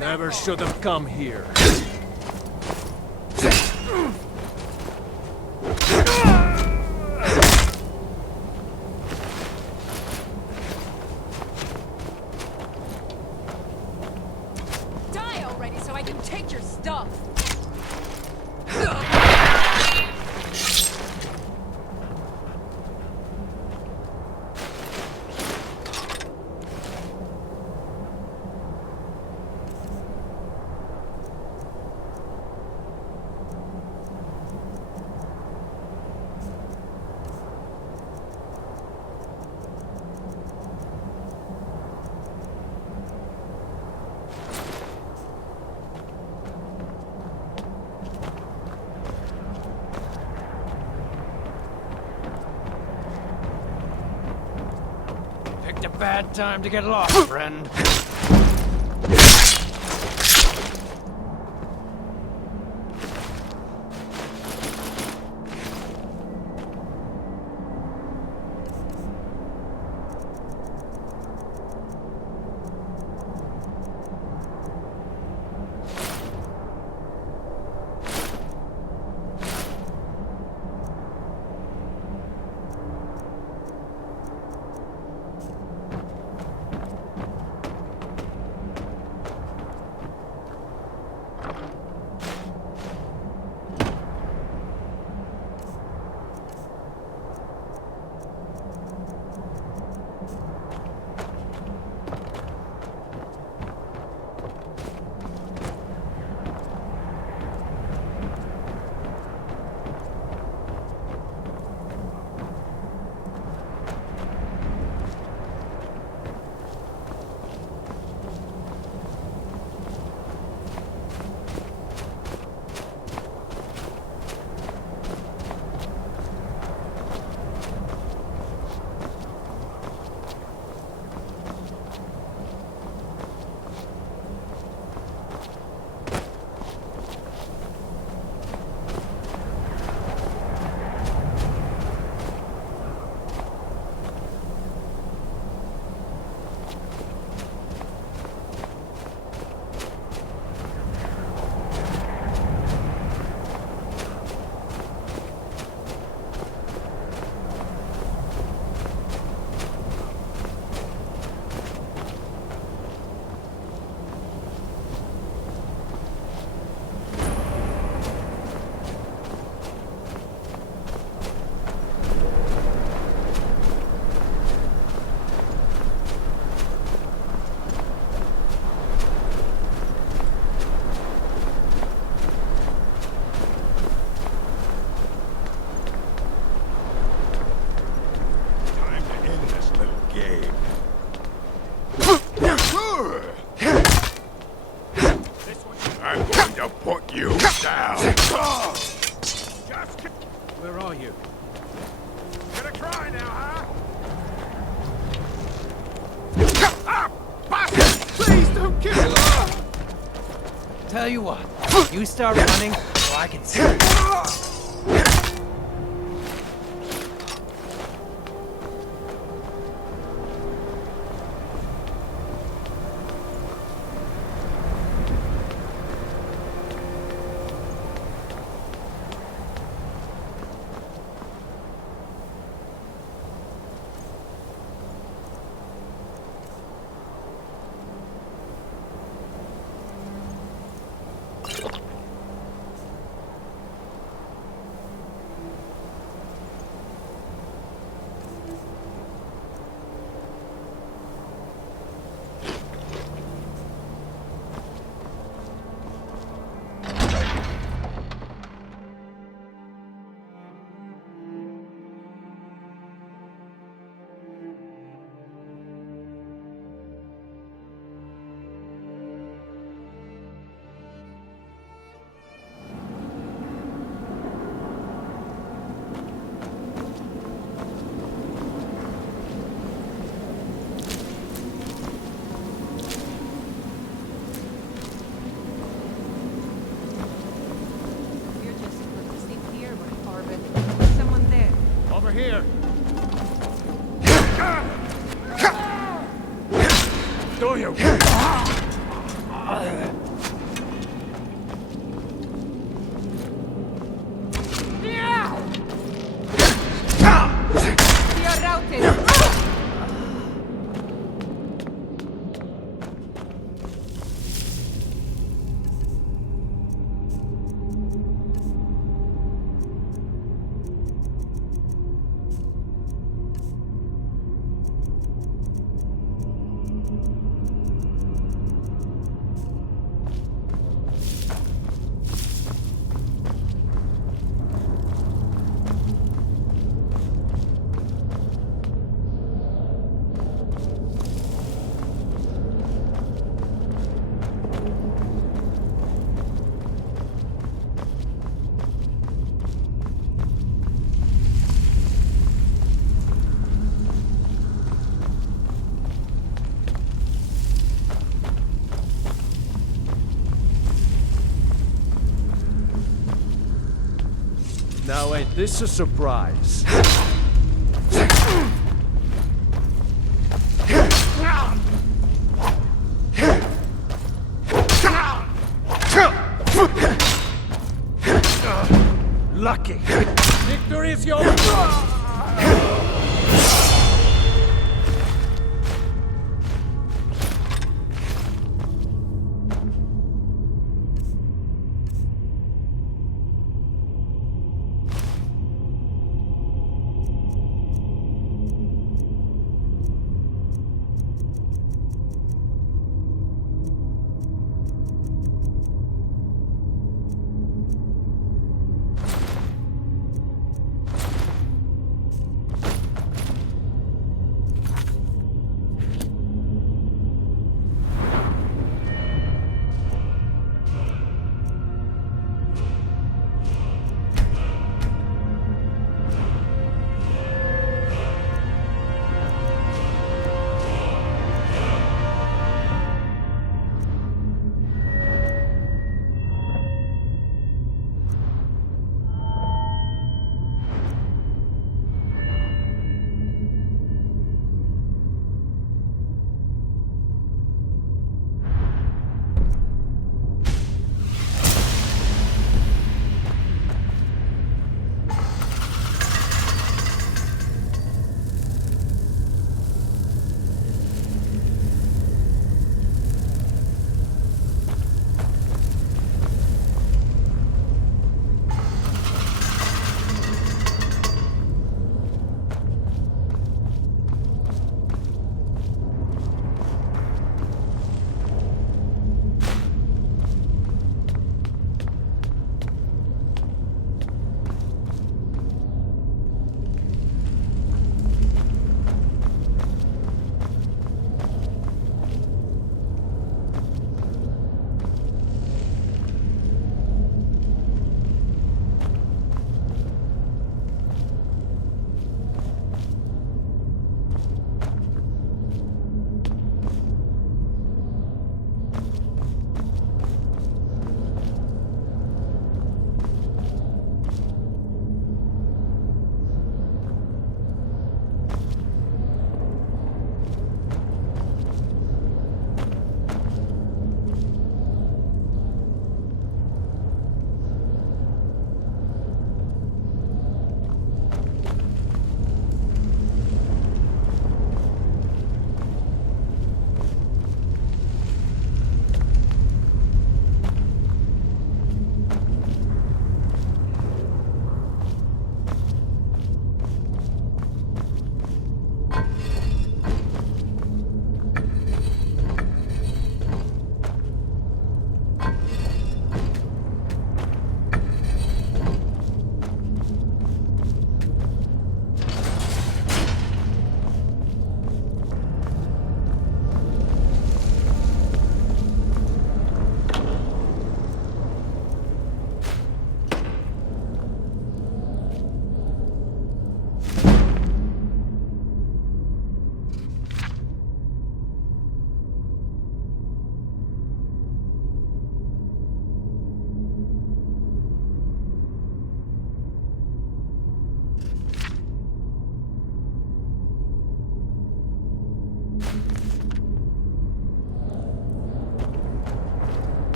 Never should have come here. Die already so I can take your stuff! Picked a bad time to get lost, friend. Where are you? Gonna try now, Please don't kill me! Tell you what, you start running so I can see you. here! Do you? You're routed! Now ain't this a surprise? Lucky! Victory is yours!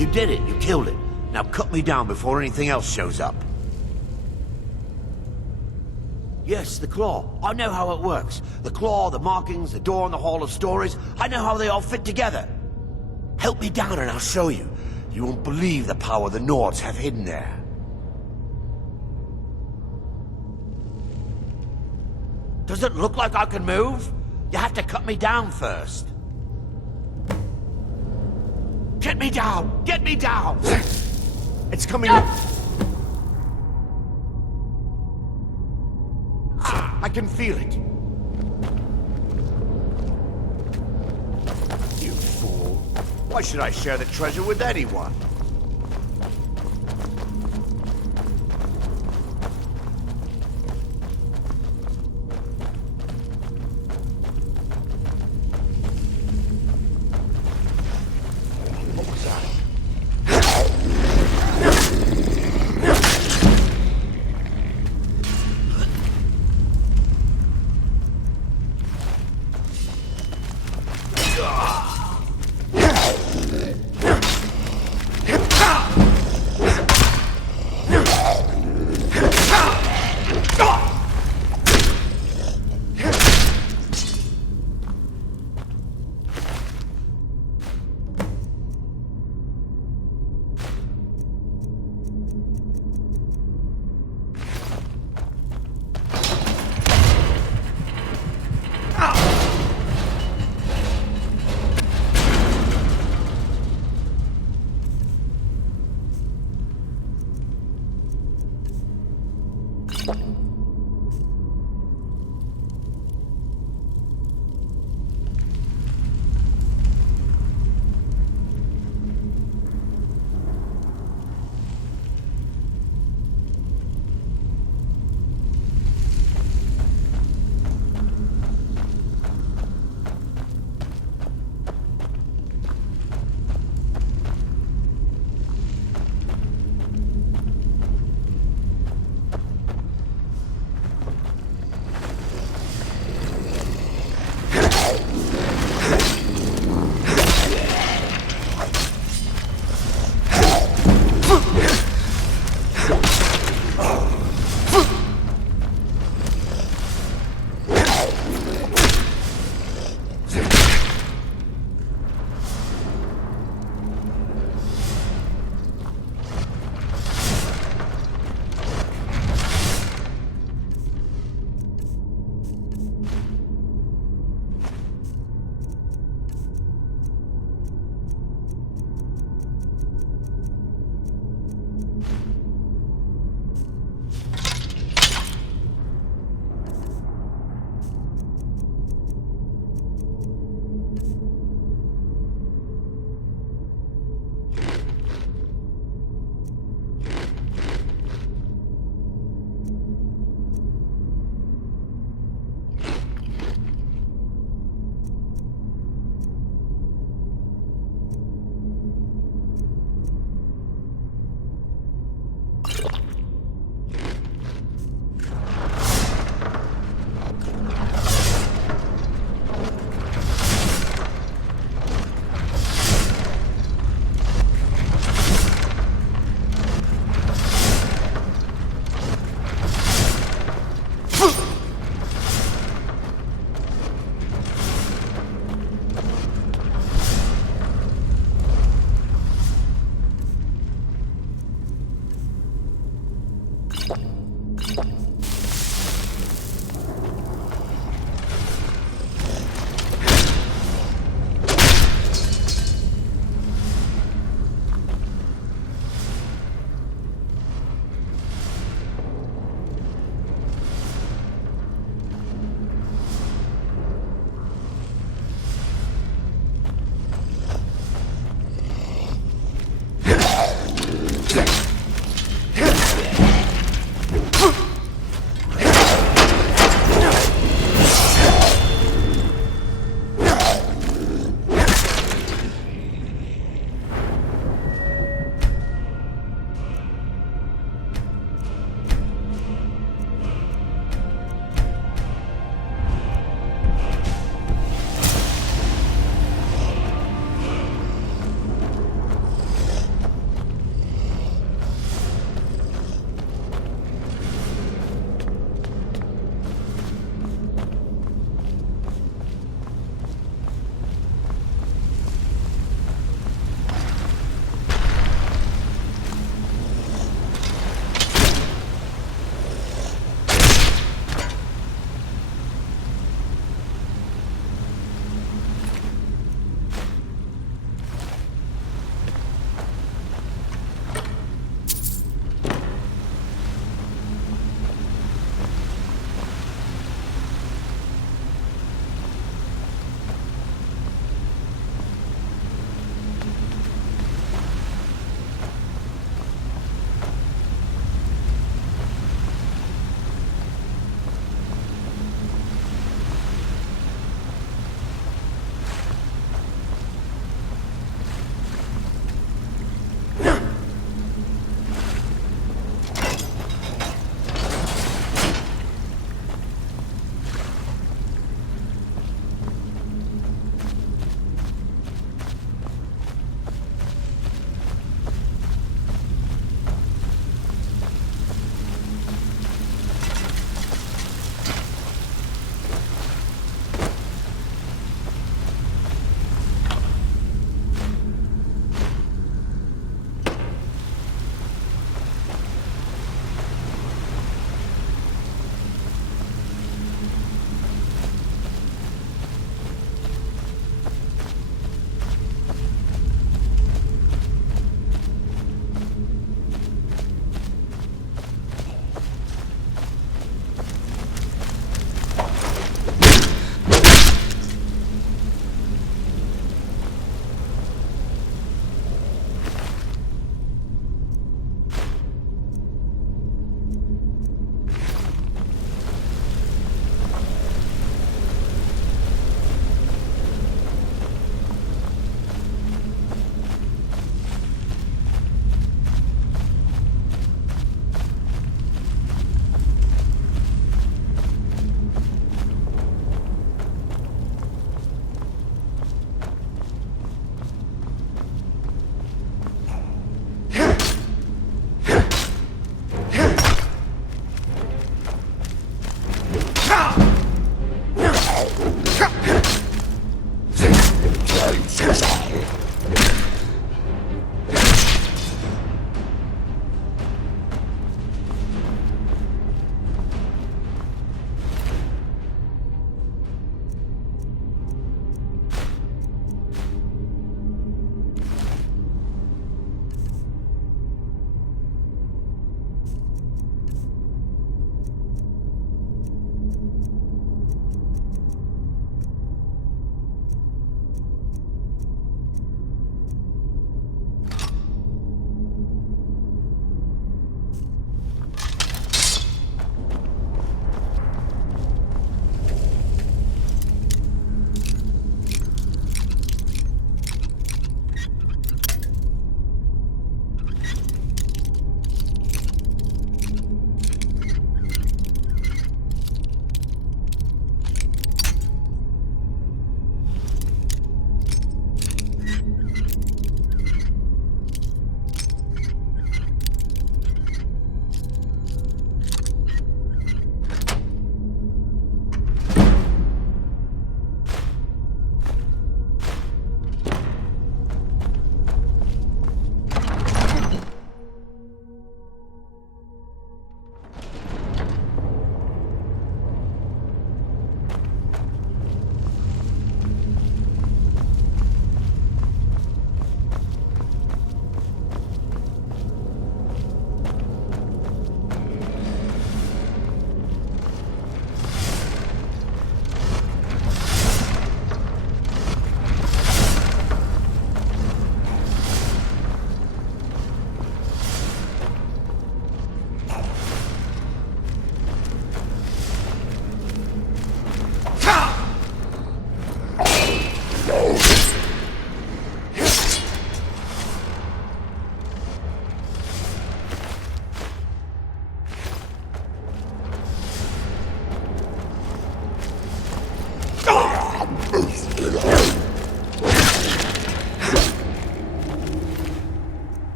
You did it. You killed it. Now cut me down before anything else shows up. Yes, the claw. I know how it works. The claw, the markings, the door in the Hall of Stories. I know how they all fit together. Help me down and I'll show you. You won't believe the power the Nords have hidden there. Does it look like I can move? You have to cut me down first. Get me down! Get me down! It's coming up. I can feel it. You fool. Why should I share the treasure with anyone? What was that?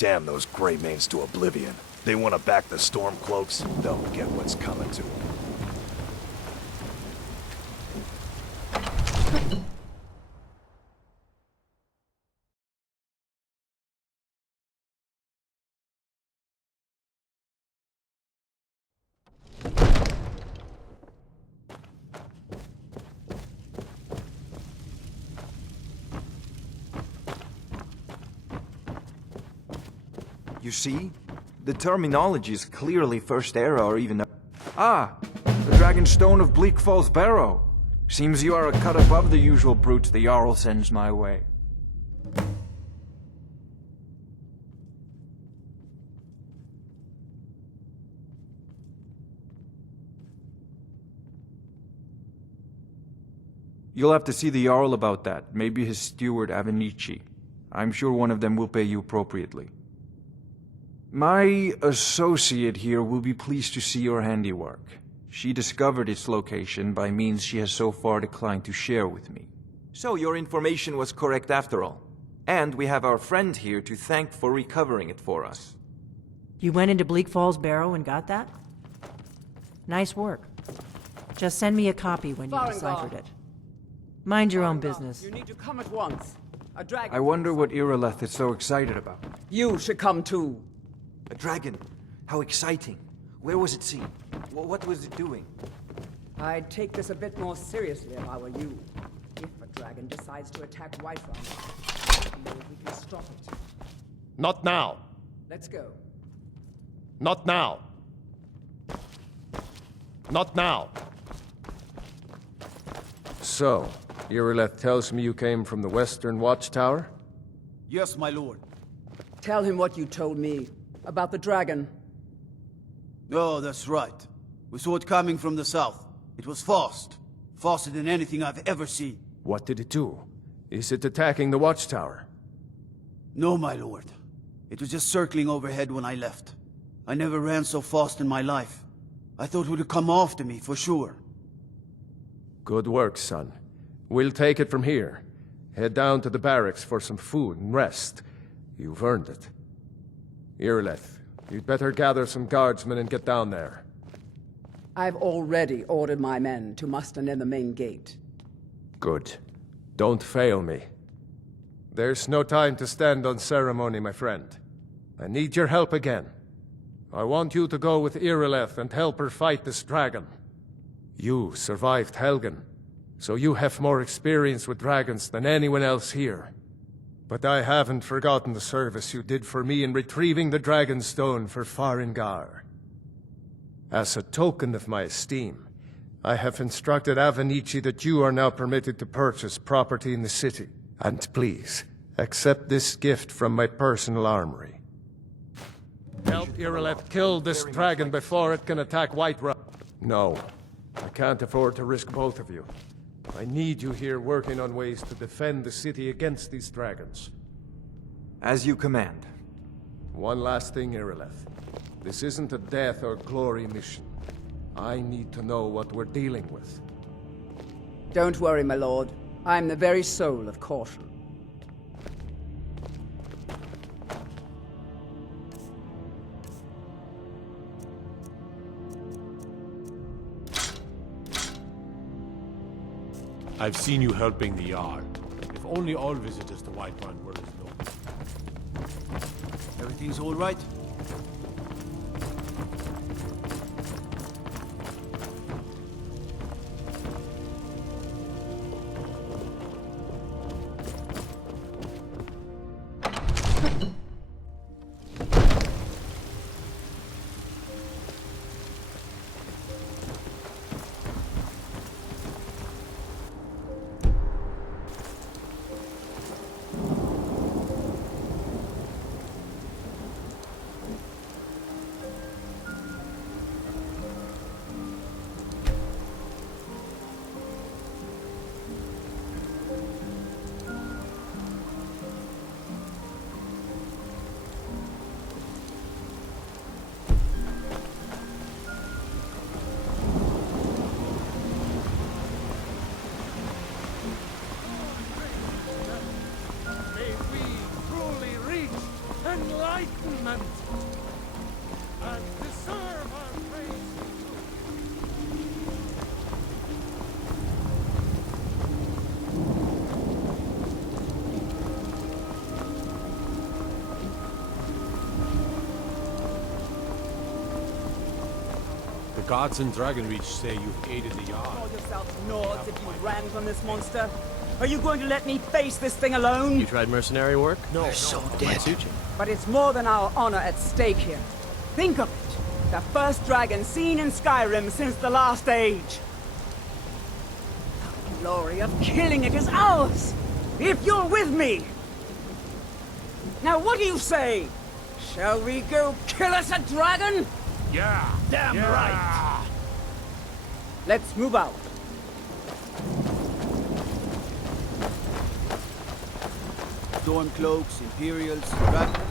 Damn those Greymanes to oblivion. They want to back the Stormcloaks, they'll get what's coming to them. You see? The terminology is clearly First Era or even... Ah! The Dragonstone of Bleak Falls Barrow! Seems you are a cut above the usual brutes the Jarl sends my way. You'll have to see the Jarl about that. Maybe his steward, Avenici. I'm sure one of them will pay you appropriately. My associate here will be pleased to see your handiwork. She discovered its location by means she has so far declined to share with me. So your information was correct after all. And we have our friend here to thank for recovering it for us. You went into Bleak Falls Barrow and got that? Nice work. Just send me a copy when you deciphered it. Mind your own business. You need to come at once. A dragon. I wonder what Irileth is so excited about. You should come too. A dragon? How exciting. Where was it seen? What was it doing? I'd take this a bit more seriously if I were you. If a dragon decides to attack Whiterun, we know we can stop it. Not now. Let's go. Not now. Not now. So, Irileth tells me you came from the Western Watchtower? Yes, my lord. Tell him what you told me about the dragon. Oh, that's right. We saw it coming from the south. It was fast. Faster than anything I've ever seen. What did it do? Is it attacking the Watchtower? No, my lord. It was just circling overhead when I left. I never ran so fast in my life. I thought it would come after me, for sure. Good work, son. We'll take it from here. Head down to the barracks for some food and rest. You've earned it. Irileth, you'd better gather some guardsmen and get down there. I've already ordered my men to muster near the main gate. Good. Don't fail me. There's no time to stand on ceremony, my friend. I need your help again. I want you to go with Irileth and help her fight this dragon. You survived Helgen, so you have more experience with dragons than anyone else here. But I haven't forgotten the service you did for me in retrieving the Dragonstone for Farengar. As a token of my esteem, I have instructed Avenici that you are now permitted to purchase property in the city. And please, accept this gift from my personal armory. Help Irileth kill this dragon before it can attack Whiterun. No, I can't afford to risk both of you. I need you here working on ways to defend the city against these dragons. As you command. One last thing, Irileth. This isn't a death or glory mission. I need to know what we're dealing with. Don't worry, my lord. I'm the very soul of caution. I've seen you helping the Jarl. If only all visitors to Whiterun were as noble. Everything's all right? Guards in Dragonreach say you've aided the Jarl. Call yourselves Nords if you ran from this monster. Are you going to let me face this thing alone? You tried mercenary work? No, you're so dead. But it's more than our honor at stake here. Think of it. The first dragon seen in Skyrim since the last age. The glory of killing it is ours, if you're with me. Now what do you say? Shall we go kill us a dragon? Yeah. Damn right. Let's move out. Stormcloaks, Imperials, Dragon...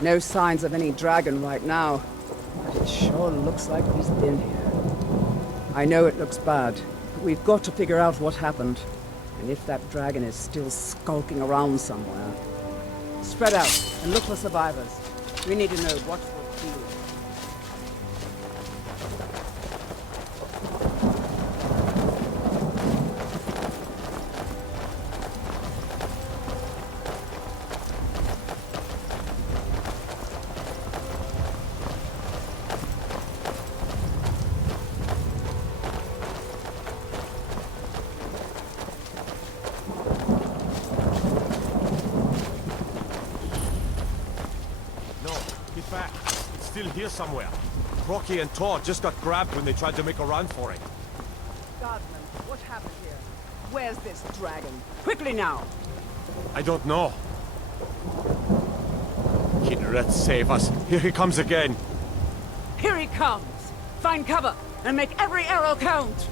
No signs of any dragon right now, but it sure looks like he's been here. I know it looks bad, but we've got to figure out what happened, and if that dragon is still skulking around somewhere. Spread out and look for survivors. We need to know what we're doing. Here somewhere. Rocky and Tor just got grabbed when they tried to make a run for it. Guardsman, what happened here? Where's this dragon? Quickly now! I don't know. Kynret, save us. Here he comes again. Here he comes! Find cover and make every arrow count!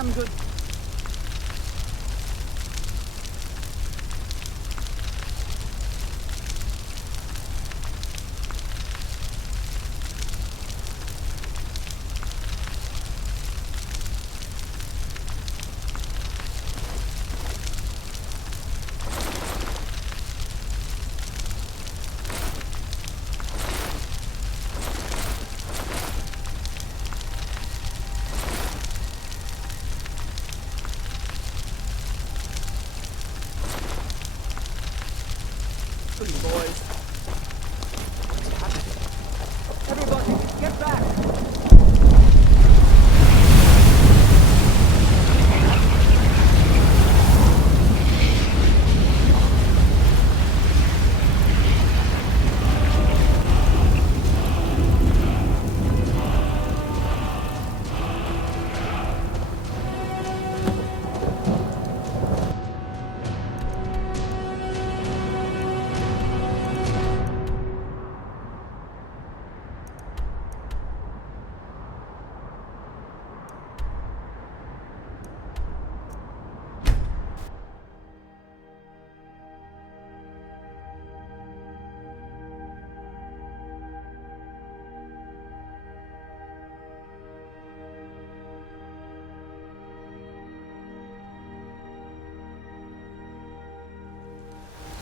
damn good. Boys. What's happening? Everybody, get back!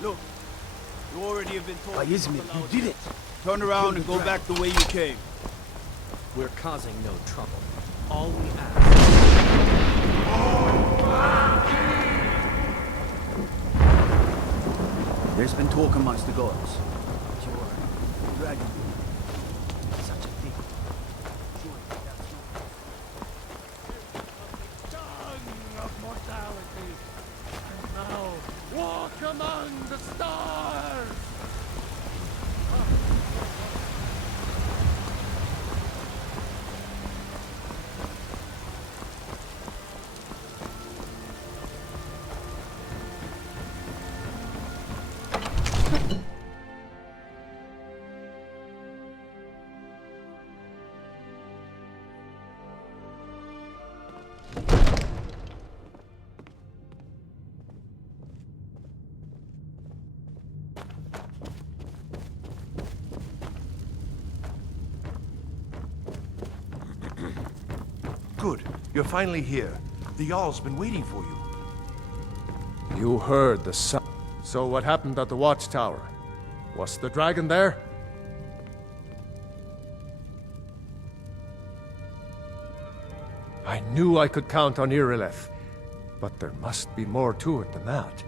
Look, you already have been told. Izmir, you did it. Turn around and go back the way you came. We're causing no trouble. All we ask. There's been talk amongst the gods. Your dragon. Such a thing. Surely that's not. Tongue of mortality. And now, walk among the stars! Good. You're finally here. The Jarl's been waiting for you. You heard the sound. So what happened at the watchtower? Was the dragon there? I knew I could count on Irileth, but there must be more to it than that.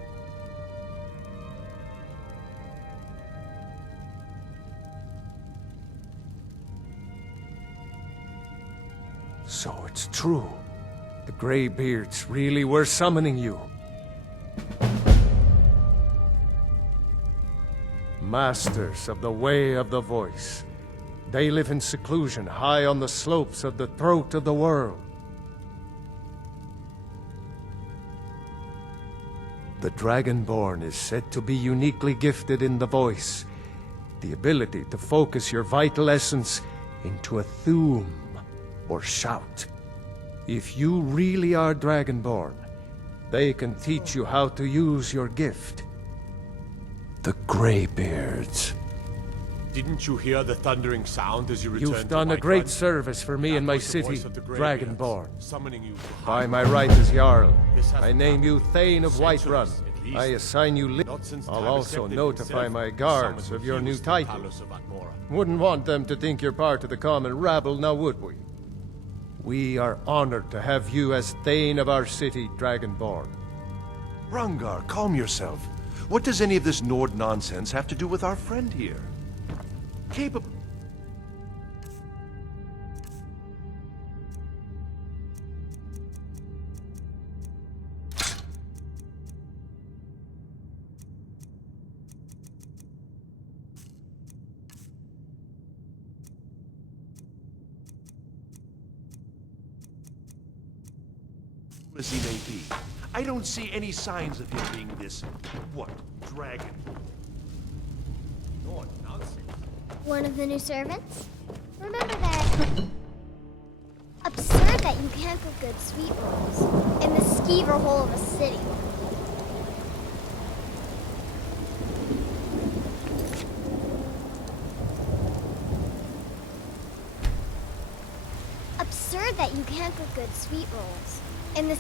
So it's true. The Greybeards really were summoning you. Masters of the Way of the Voice. They live in seclusion high on the slopes of the throat of the world. The Dragonborn is said to be uniquely gifted in the voice, the ability to focus your vital essence into a thume or shout. If you really are Dragonborn, they can teach you how to use your gift. The Greybeards. Didn't you hear the thundering sound as you returned? You've done to a great Whiterun? service for me That and my was the city, voice of the Greybeards, Dragonborn. summoning you to By hide my from right them. as Jarl, This has I name you Thane of centuries, Whiterun. at least. I assign you Not since I'll time also accepted notify himself, my the guards summons of your new refused the title. palace of Atmora. Wouldn't want them to think you're part of the common rabble, now would we? We are honored to have you as Thane of our city, Dragonborn. Rungar, calm yourself. What does any of this Nord nonsense have to do with our friend here? Capable... as he may be, I don't see any signs of him being this, what, dragon? Nord nonsense. One of the new servants? Remember that absurd that you can't cook good sweet rolls in the skeever hole of a city. Absurd that you can't cook good sweet rolls in the